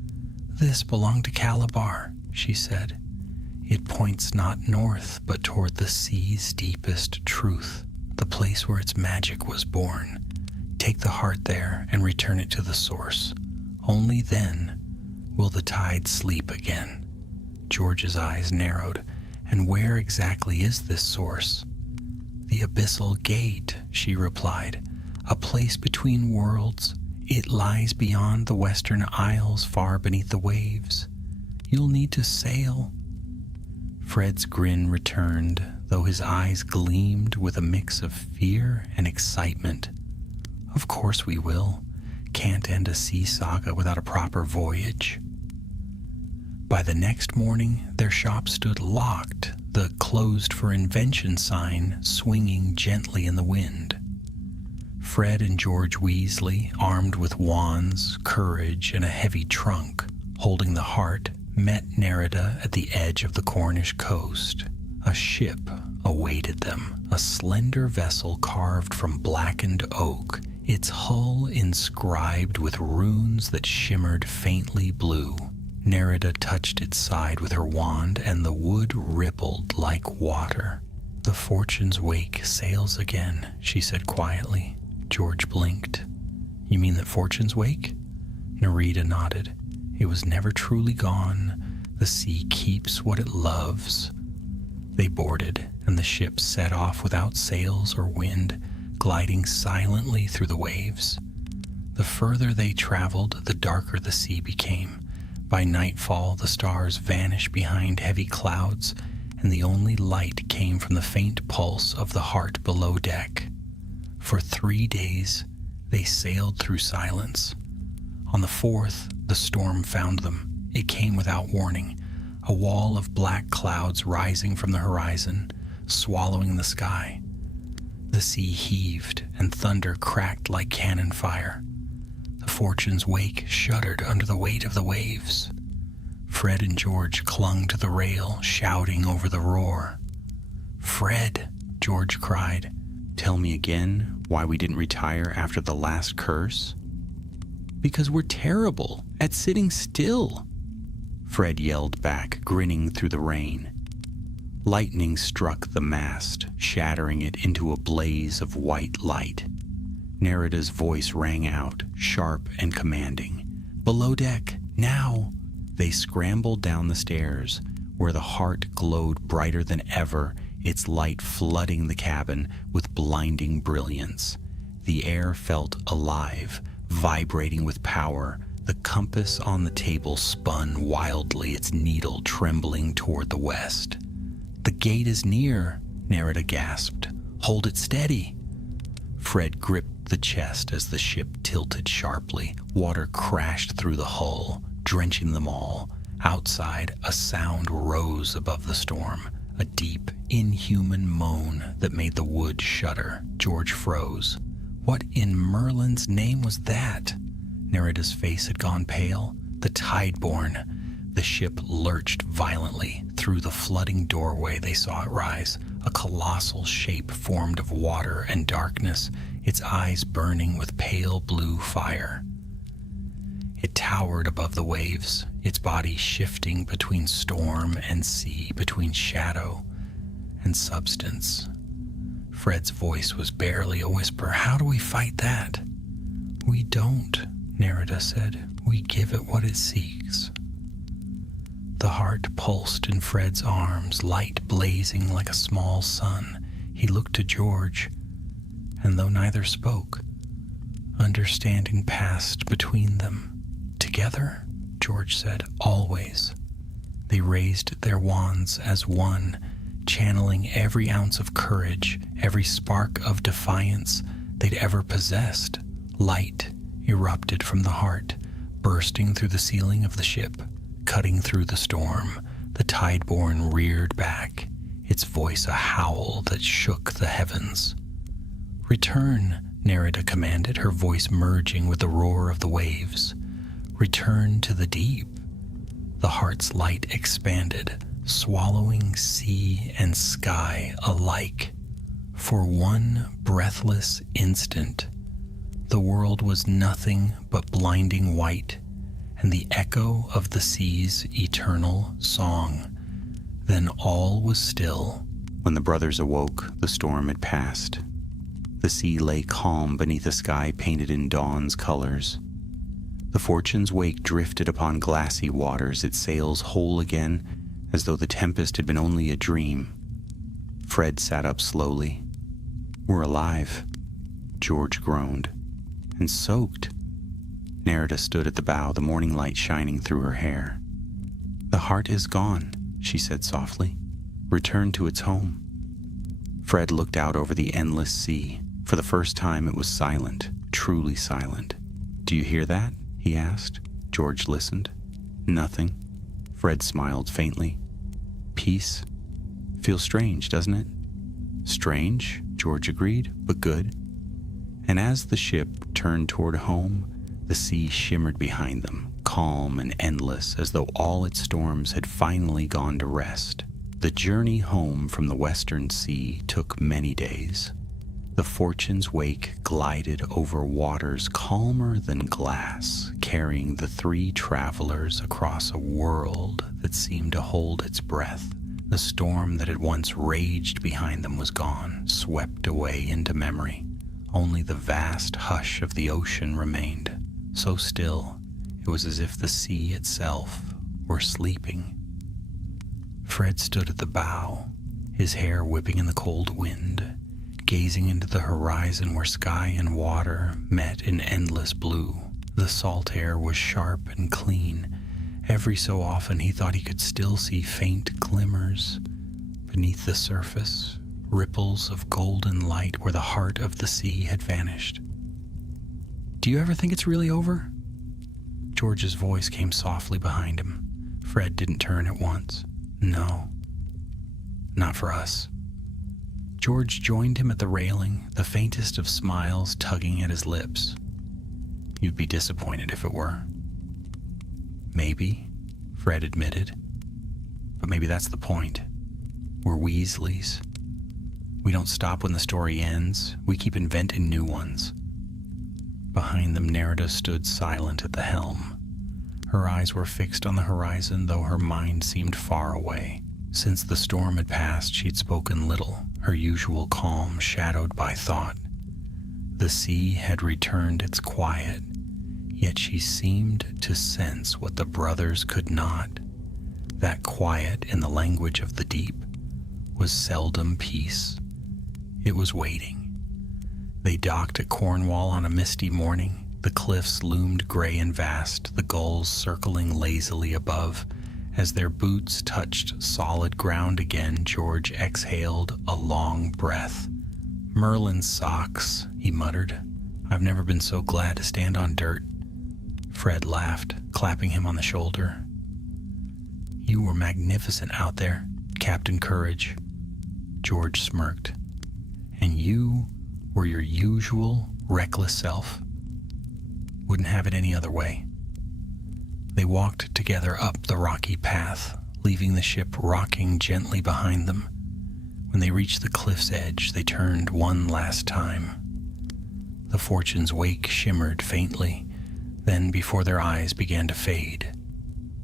"This belonged to Calabar," she said. "It points not north, but toward the sea's deepest truth, the place where its magic was born. Take the heart there and return it to the source. Only then will the tide sleep again." George's eyes narrowed. "And where exactly is this source?" "The Abyssal Gate," she replied. "A place between worlds. It lies beyond the western isles, far beneath the waves. You'll need to sail." Fred's grin returned, though his eyes gleamed with a mix of fear and excitement. "Of course we will. Can't end a sea saga without a proper voyage." By the next morning, their shop stood locked, the "closed for invention" sign swinging gently in the wind. Fred and George Weasley, armed with wands, courage, and a heavy trunk, holding the heart, met Nerida at the edge of the Cornish coast. A ship awaited them, a slender vessel carved from blackened oak, its hull inscribed with runes that shimmered faintly blue. Nerida touched its side with her wand, and the wood rippled like water. "The Fortune's Wake sails again," she said quietly. George blinked. "You mean that Fortune's Wake?" Nerida nodded. "It was never truly gone. The sea keeps what it loves." They boarded, and the ship set off without sails or wind, gliding silently through the waves. The further they traveled, the darker the sea became. By nightfall, the stars vanished behind heavy clouds, and the only light came from the faint pulse of the heart below deck. For 3 days, they sailed through silence. On the 4th, the storm found them. It came without warning, a wall of black clouds rising from the horizon, swallowing the sky. The sea heaved, and thunder cracked like cannon fire. The Fortune's wake shuddered under the weight of the waves. Fred and George clung to the rail, shouting over the roar. "Fred," George cried, "Tell me again why we didn't retire after the last curse?" "Because we're terrible at sitting still," Fred yelled back, grinning through the rain. Lightning struck the mast, shattering it into a blaze of white light. Nerida's voice rang out, sharp and commanding. "Below deck, now!" They scrambled down the stairs, where the Heart glowed brighter than ever, its light flooding the cabin with blinding brilliance. The air felt alive, vibrating with power. The compass on the table spun wildly, its needle trembling toward the west. "The gate is near," Nerida gasped. "Hold it steady." Fred gripped the chest as the ship tilted sharply. Water crashed through the hull, drenching them all. Outside, a sound rose above the storm, a deep, inhuman moan that made the wood shudder. George froze. What in Merlin's name was that? Nerida's face had gone pale. The Tideborn. The ship lurched violently. Through the flooding doorway they saw it rise, a colossal shape formed of water and darkness, its eyes burning with pale blue fire. It towered above the waves, its body shifting between storm and sea, between shadow and substance. Fred's voice was barely a whisper. "How do we fight that?" "We don't," Nerida said. "We give it what it seeks." The Heart pulsed in Fred's arms, light blazing like a small sun. He looked to George, and though neither spoke, understanding passed between them. "Together," George said, "always." They raised their wands as one, channeling every ounce of courage, every spark of defiance they'd ever possessed. Light erupted from the Heart, bursting through the ceiling of the ship, cutting through the storm. The Tideborn reared back, its voice a howl that shook the heavens. "Return," Nerida commanded, her voice merging with the roar of the waves. "Return to the deep." The Heart's light expanded, swallowing sea and sky alike. For one breathless instant, the world was nothing but blinding white and the echo of the sea's eternal song. Then all was still. When the brothers awoke, the storm had passed. The sea lay calm beneath a sky painted in dawn's colors. The Fortune's wake drifted upon glassy waters, its sails whole again, as though the tempest had been only a dream. Fred sat up slowly. "We're alive," George groaned. "And soaked." Nerida stood at the bow, the morning light shining through her hair. "The Heart is gone," she said softly. "Returned to its home." Fred looked out over the endless sea. For the first time it was silent, truly silent. "Do you hear that?" he asked. George listened. "Nothing." Fred smiled faintly. "Peace. Feels strange, doesn't it?" "Strange," George agreed, "but good." And as the ship turned toward home, the sea shimmered behind them, calm and endless, as though all its storms had finally gone to rest. The journey home from the western sea took many days. The Fortune's wake glided over waters calmer than glass, carrying the three travelers across a world that seemed to hold its breath. The storm that had once raged behind them was gone, swept away into memory. Only the vast hush of the ocean remained, so still it was as if the sea itself were sleeping. Fred stood at the bow, his hair whipping in the cold wind, gazing into the horizon where sky and water met in endless blue. The salt air was sharp and clean. Every so often he thought he could still see faint glimmers beneath the surface, ripples of golden light where the heart of the sea had vanished. "Do you ever think it's really over?" George's voice came softly behind him. Fred didn't turn at once. "No, not for us." George joined him at the railing, the faintest of smiles tugging at his lips. "You'd be disappointed if it were." "Maybe," Fred admitted. "But maybe that's the point. We're Weasleys. We don't stop when the story ends. We keep inventing new ones." Behind them, Nerida stood silent at the helm. Her eyes were fixed on the horizon, though her mind seemed far away. Since the storm had passed, she'd spoken little, her usual calm shadowed by thought. The sea had returned its quiet, yet she seemed to sense what the brothers could not. That quiet, in the language of the deep, was seldom peace. It was waiting. They docked at Cornwall on a misty morning. The cliffs loomed gray and vast, the gulls circling lazily above. As their boots touched solid ground again, George exhaled a long breath. "Merlin's socks," he muttered. "I've never been so glad to stand on dirt." Fred laughed, clapping him on the shoulder. "You were magnificent out there, Captain Courage." George smirked. "And you were your usual reckless self. Wouldn't have it any other way." They walked together up the rocky path, leaving the ship rocking gently behind them. When they reached the cliff's edge, they turned one last time. The Fortune's wake shimmered faintly, then before their eyes began to fade,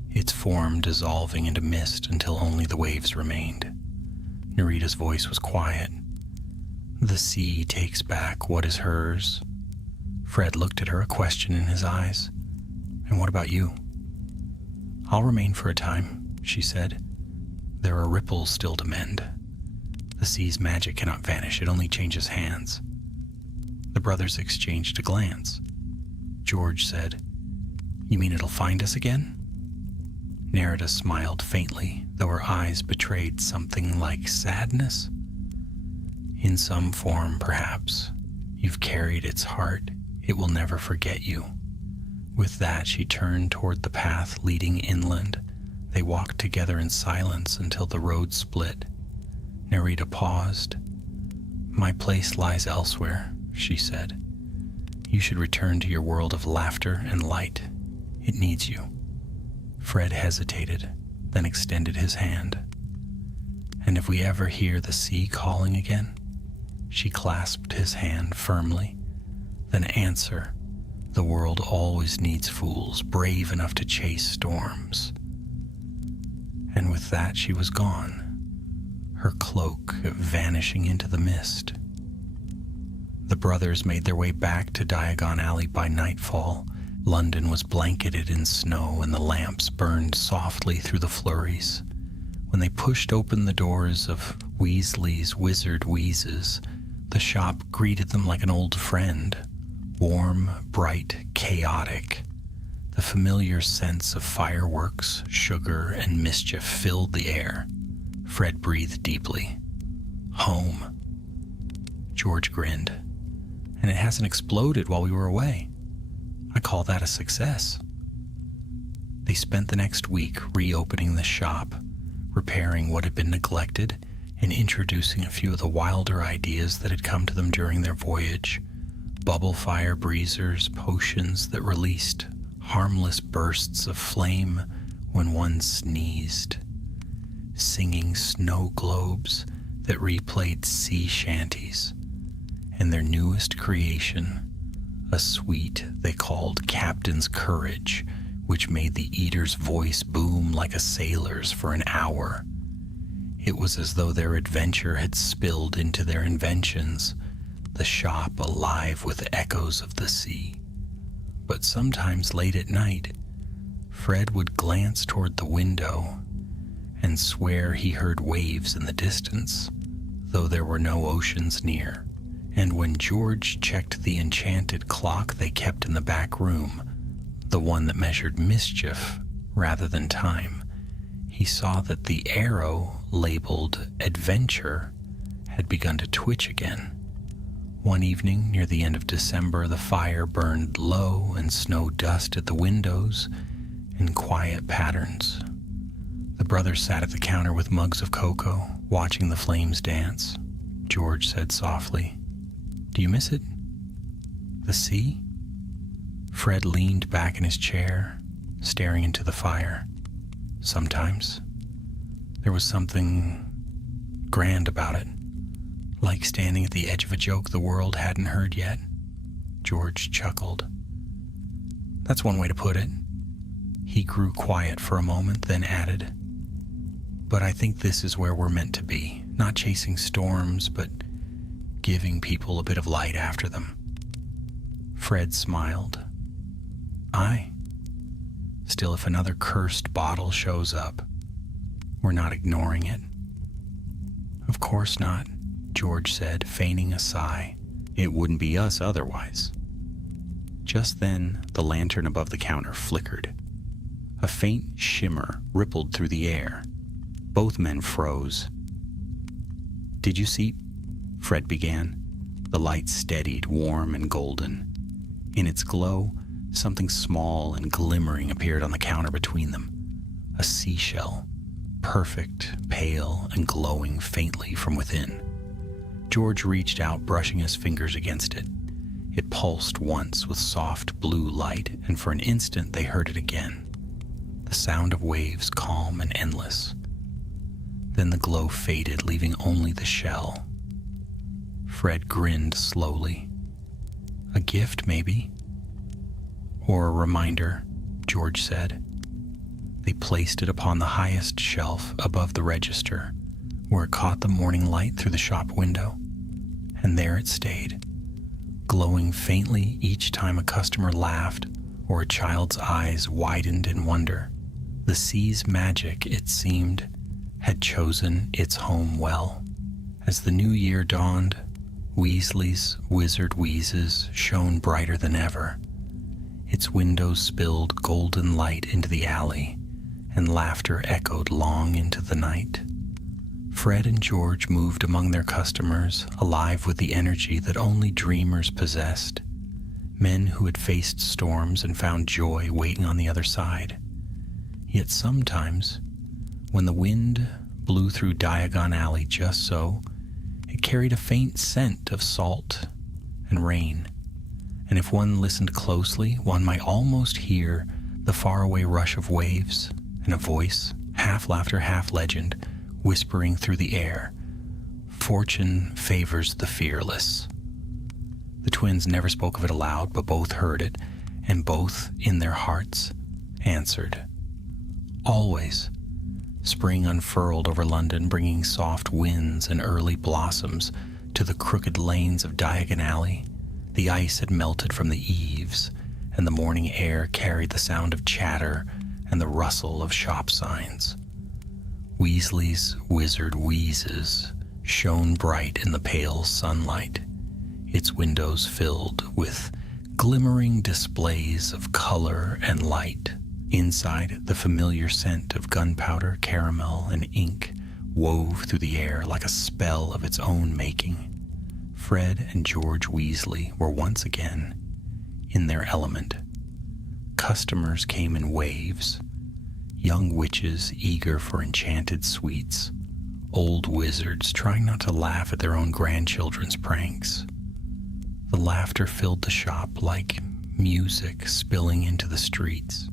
its form dissolving into mist until only the waves remained. Nerida's voice was quiet. "The sea takes back what is hers." Fred looked at her, a question in his eyes. "And what about you?" "I'll remain for a time," she said. "There are ripples still to mend. The sea's magic cannot vanish, it only changes hands." The brothers exchanged a glance. George said, "You mean it'll find us again?" Nerida smiled faintly, though her eyes betrayed something like sadness. "In some form, perhaps. You've carried its heart. It will never forget you." With that, she turned toward the path leading inland. They walked together in silence until the road split. Nerida paused. "My place lies elsewhere," she said. "You should return to your world of laughter and light. It needs you." Fred hesitated, then extended his hand. "And if we ever hear the sea calling again," she clasped his hand firmly, "then answer. The world always needs fools, brave enough to chase storms." And with that, she was gone, her cloak vanishing into the mist. The brothers made their way back to Diagon Alley by nightfall. London was blanketed in snow, and the lamps burned softly through the flurries. When they pushed open the doors of Weasley's Wizard Wheezes, the shop greeted them like an old friend. Warm, bright, chaotic. The familiar sense of fireworks, sugar, and mischief filled the air. Fred breathed deeply. Home. George grinned. "And it hasn't exploded while we were away. I call that a success." They spent the next week reopening the shop, repairing what had been neglected, and introducing a few of the wilder ideas that had come to them during their voyage. Bubble fire breezers, potions that released harmless bursts of flame when one sneezed, singing snow globes that replayed sea shanties, and their newest creation, a sweet they called Captain's Courage, which made the eater's voice boom like a sailor's for an hour. It was as though their adventure had spilled into their inventions, the shop alive with echoes of the sea. But sometimes late at night, Fred would glance toward the window and swear he heard waves in the distance, though there were no oceans near. And when George checked the enchanted clock they kept in the back room, the one that measured mischief rather than time, he saw that the arrow labeled adventure had begun to twitch again. One evening near the end of December, the fire burned low and snow dusted the windows in quiet patterns. The brothers sat at the counter with mugs of cocoa, watching the flames dance. George said softly, "Do you miss it? The sea?" Fred leaned back in his chair, staring into the fire. "Sometimes. There was something grand about it, like standing at the edge of a joke the world hadn't heard yet." George chuckled. "That's one way to put it." He grew quiet for a moment, then added, "But I think this is where we're meant to be, not chasing storms, but giving people a bit of light after them." Fred smiled. "Aye. Still, if another cursed bottle shows up, we're not ignoring it." "Of course not," George said, feigning a sigh. "It wouldn't be us otherwise." Just then, the lantern above the counter flickered. A faint shimmer rippled through the air. Both men froze. "Did you see?" Fred began. The light steadied, warm and golden. In its glow, something small and glimmering appeared on the counter between them. A seashell, perfect, pale, and glowing faintly from within. George reached out, brushing his fingers against it. It pulsed once with soft blue light, and for an instant they heard it again. The sound of waves, calm and endless. Then the glow faded, leaving only the shell. Fred grinned slowly. "A gift, maybe? Or a reminder," George said. They placed it upon the highest shelf above the register, where it caught the morning light through the shop window. And there it stayed, glowing faintly each time a customer laughed or a child's eyes widened in wonder. The sea's magic, it seemed, had chosen its home well. As the new year dawned, Weasley's wizard wheezes shone brighter than ever. Its windows spilled golden light into the alley, and laughter echoed long into the night. Fred and George moved among their customers, alive with the energy that only dreamers possessed. Men who had faced storms and found joy waiting on the other side. Yet sometimes, when the wind blew through Diagon Alley just so, it carried a faint scent of salt and rain. And if one listened closely, one might almost hear the faraway rush of waves and a voice, half laughter, half legend, whispering through the air, "Fortune favors the fearless." The twins never spoke of it aloud, but both heard it, and both, in their hearts, answered. Always, spring unfurled over London, bringing soft winds and early blossoms to the crooked lanes of Diagon Alley. The ice had melted from the eaves, and the morning air carried the sound of chatter and the rustle of shop signs. Weasley's wizard wheezes shone bright in the pale sunlight, its windows filled with glimmering displays of color and light. Inside, the familiar scent of gunpowder, caramel, and ink wove through the air like a spell of its own making. Fred and George Weasley were once again in their element. Customers came in waves, young witches eager for enchanted sweets, old wizards trying not to laugh at their own grandchildren's pranks. The laughter filled the shop like music spilling into the streets.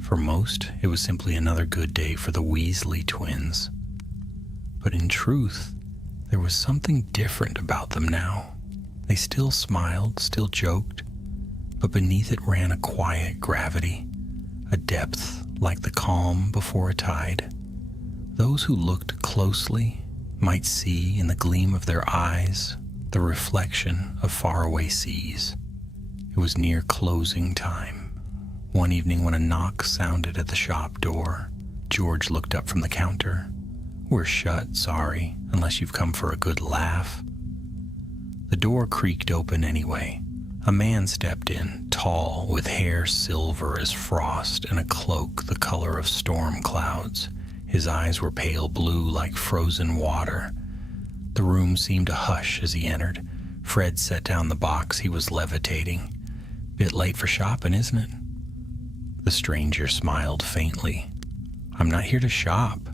For most, it was simply another good day for the Weasley twins. But in truth, there was something different about them now. They still smiled, still joked, but beneath it ran a quiet gravity, a depth like the calm before a tide. Those who looked closely might see in the gleam of their eyes the reflection of faraway seas. It was near closing time. One evening when a knock sounded at the shop door, George looked up from the counter. "We're shut, sorry, unless you've come for a good laugh." The door creaked open anyway. A man stepped in, tall, with hair silver as frost and a cloak the color of storm clouds. His eyes were pale blue like frozen water. The room seemed to hush as he entered. Fred set down the box he was levitating. Bit late for shopping, isn't it? The stranger smiled faintly. I'm not here to shop.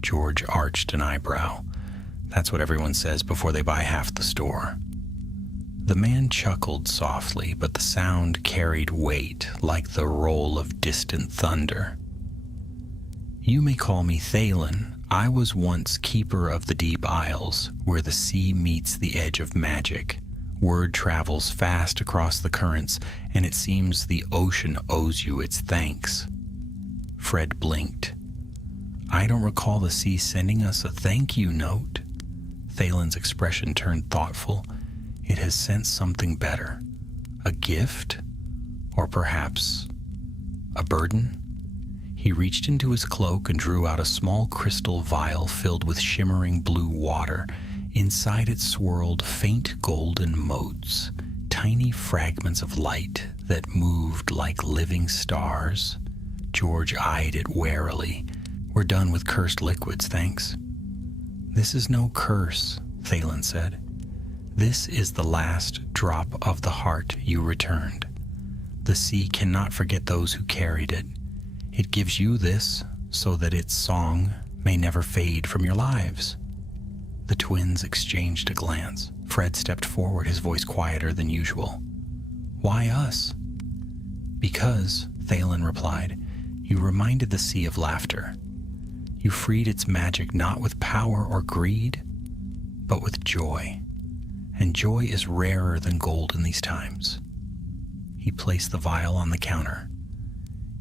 George arched an eyebrow. That's what everyone says before they buy half the store. The man chuckled softly, but the sound carried weight like the roll of distant thunder. You may call me Thalen. I was once keeper of the deep isles, where the sea meets the edge of magic. Word travels fast across the currents, and it seems the ocean owes you its thanks. Fred blinked. I don't recall the sea sending us a thank you note. Thalen's expression turned thoughtful. It has sent something better. A gift? Or perhaps a burden? He reached into his cloak and drew out a small crystal vial filled with shimmering blue water. Inside it swirled faint golden motes, tiny fragments of light that moved like living stars. George eyed it warily. We're done with cursed liquids, thanks. This is no curse, Thalen said. This is the last drop of the heart you returned. The sea cannot forget those who carried it. It gives you this so that its song may never fade from your lives. The twins exchanged a glance. Fred stepped forward, his voice quieter than usual. Why us? Because, Thalen replied, you reminded the sea of laughter. You freed its magic not with power or greed, but with joy. And joy is rarer than gold in these times. He placed the vial on the counter.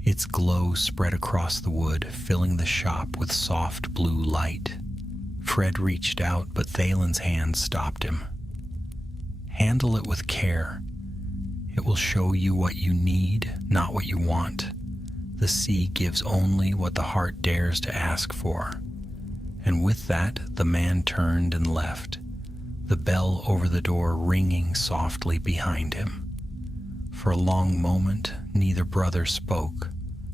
Its glow spread across the wood, filling the shop with soft blue light. Fred reached out, but Thalen's hand stopped him. Handle it with care. It will show you what you need, not what you want. The sea gives only what the heart dares to ask for. And with that, the man turned and left, the bell over the door ringing softly behind him. For a long moment, neither brother spoke.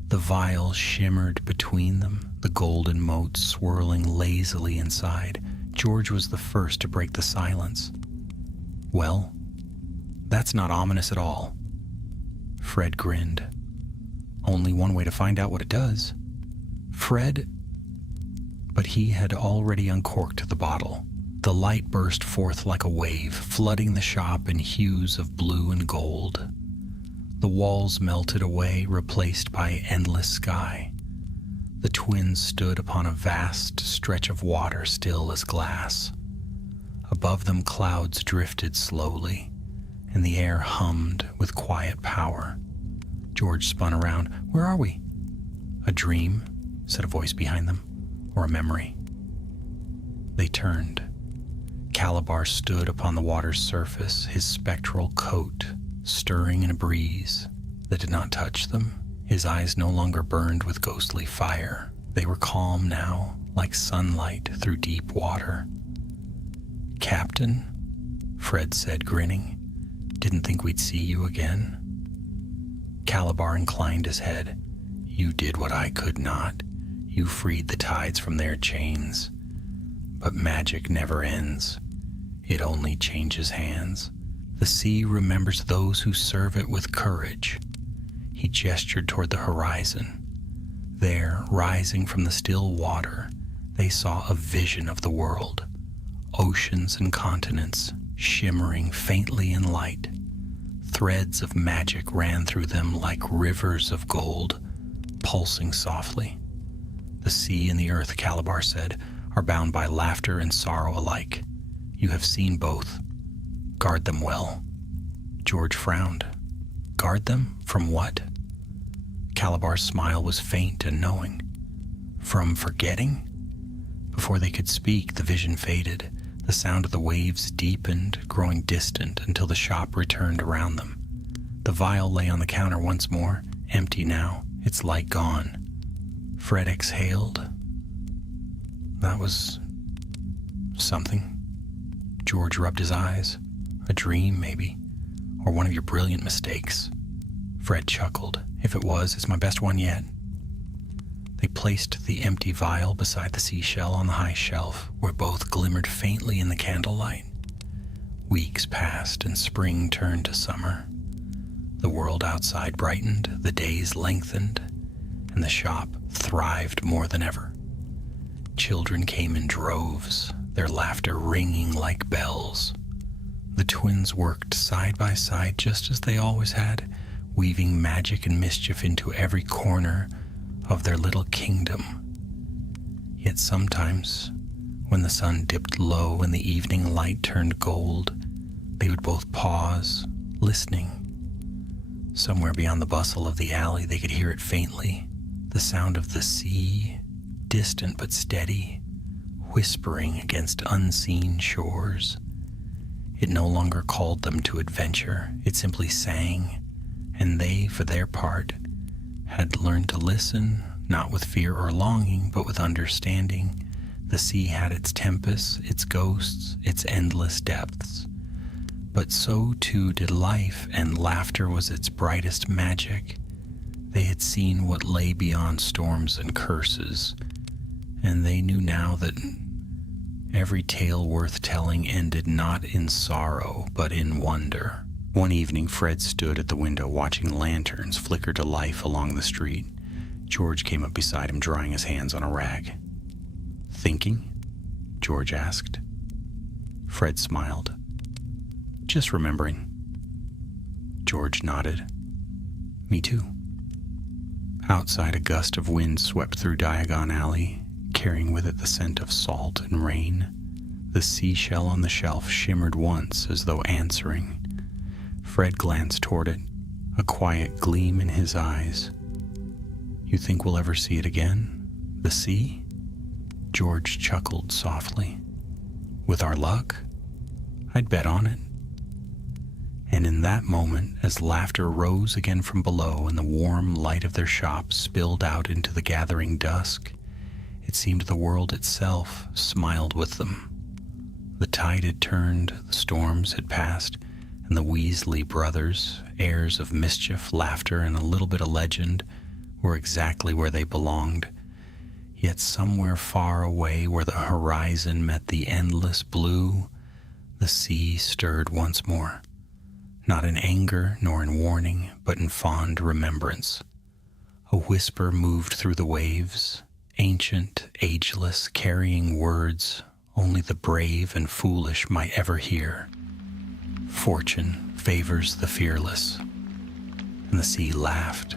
The vial shimmered between them, the golden motes swirling lazily inside. George was the first to break the silence. Well, that's not ominous at all. Fred grinned. Only one way to find out what it does. Fred... But he had already uncorked the bottle. The light burst forth like a wave, flooding the shop in hues of blue and gold. The walls melted away, replaced by endless sky. The twins stood upon a vast stretch of water, still as glass. Above them, clouds drifted slowly, and the air hummed with quiet power. George spun around. Where are we? A dream, said a voice behind them, or a memory. They turned. Calabar stood upon the water's surface, his spectral coat stirring in a breeze that did not touch them. His eyes no longer burned with ghostly fire. They were calm now, like sunlight through deep water. Captain, Fred said, grinning. Didn't think we'd see you again. Calabar inclined his head. You did what I could not. You freed the tides from their chains. But magic never ends. It only changes hands. The sea remembers those who serve it with courage. He gestured toward the horizon. There, rising from the still water, they saw a vision of the world. Oceans and continents, shimmering faintly in light. Threads of magic ran through them like rivers of gold, pulsing softly. The sea and the earth, Calabar said, are bound by laughter and sorrow alike. You have seen both. Guard them well. George frowned. Guard them? From what? Calabar's smile was faint and knowing. From forgetting? Before they could speak, the vision faded. The sound of the waves deepened, growing distant until the shop returned around them. The vial lay on the counter once more, empty now, its light gone. Fred exhaled. That was something. George rubbed his eyes. A dream, maybe. Or one of your brilliant mistakes. Fred chuckled. If it was, it's my best one yet. They placed the empty vial beside the seashell on the high shelf, where both glimmered faintly in the candlelight. Weeks passed and spring turned to summer. The world outside brightened, the days lengthened, and the shop thrived more than ever. Children came in droves, their laughter ringing like bells. The twins worked side by side just as they always had, weaving magic and mischief into every corner of their little kingdom. Yet sometimes, when the sun dipped low and the evening light turned gold, they would both pause, listening. Somewhere beyond the bustle of the alley, they could hear it faintly, the sound of the sea, distant but steady, whispering against unseen shores. It no longer called them to adventure, it simply sang, and they, for their part, had learned to listen, not with fear or longing, but with understanding. The sea had its tempests, its ghosts, its endless depths. But so too did life, and laughter was its brightest magic. They had seen what lay beyond storms and curses, and they knew now that every tale worth telling ended not in sorrow, but in wonder. One evening, Fred stood at the window watching lanterns flicker to life along the street. George came up beside him, drying his hands on a rag. "Thinking?" George asked. Fred smiled. "Just remembering." George nodded. "Me too." Outside, a gust of wind swept through Diagon Alley, carrying with it the scent of salt and rain. The seashell on the shelf shimmered once as though answering. Fred glanced toward it, a quiet gleam in his eyes. "You think we'll ever see it again? The sea?" George chuckled softly. "With our luck? I'd bet on it." And in that moment, as laughter rose again from below and the warm light of their shop spilled out into the gathering dusk, it seemed the world itself smiled with them. The tide had turned, the storms had passed, and the Weasley brothers, heirs of mischief, laughter, and a little bit of legend, were exactly where they belonged. Yet somewhere far away, where the horizon met the endless blue, the sea stirred once more. Not in anger nor in warning, but in fond remembrance. A whisper moved through the waves, ancient, ageless, carrying words only the brave and foolish might ever hear. Fortune favors the fearless. And the sea laughed.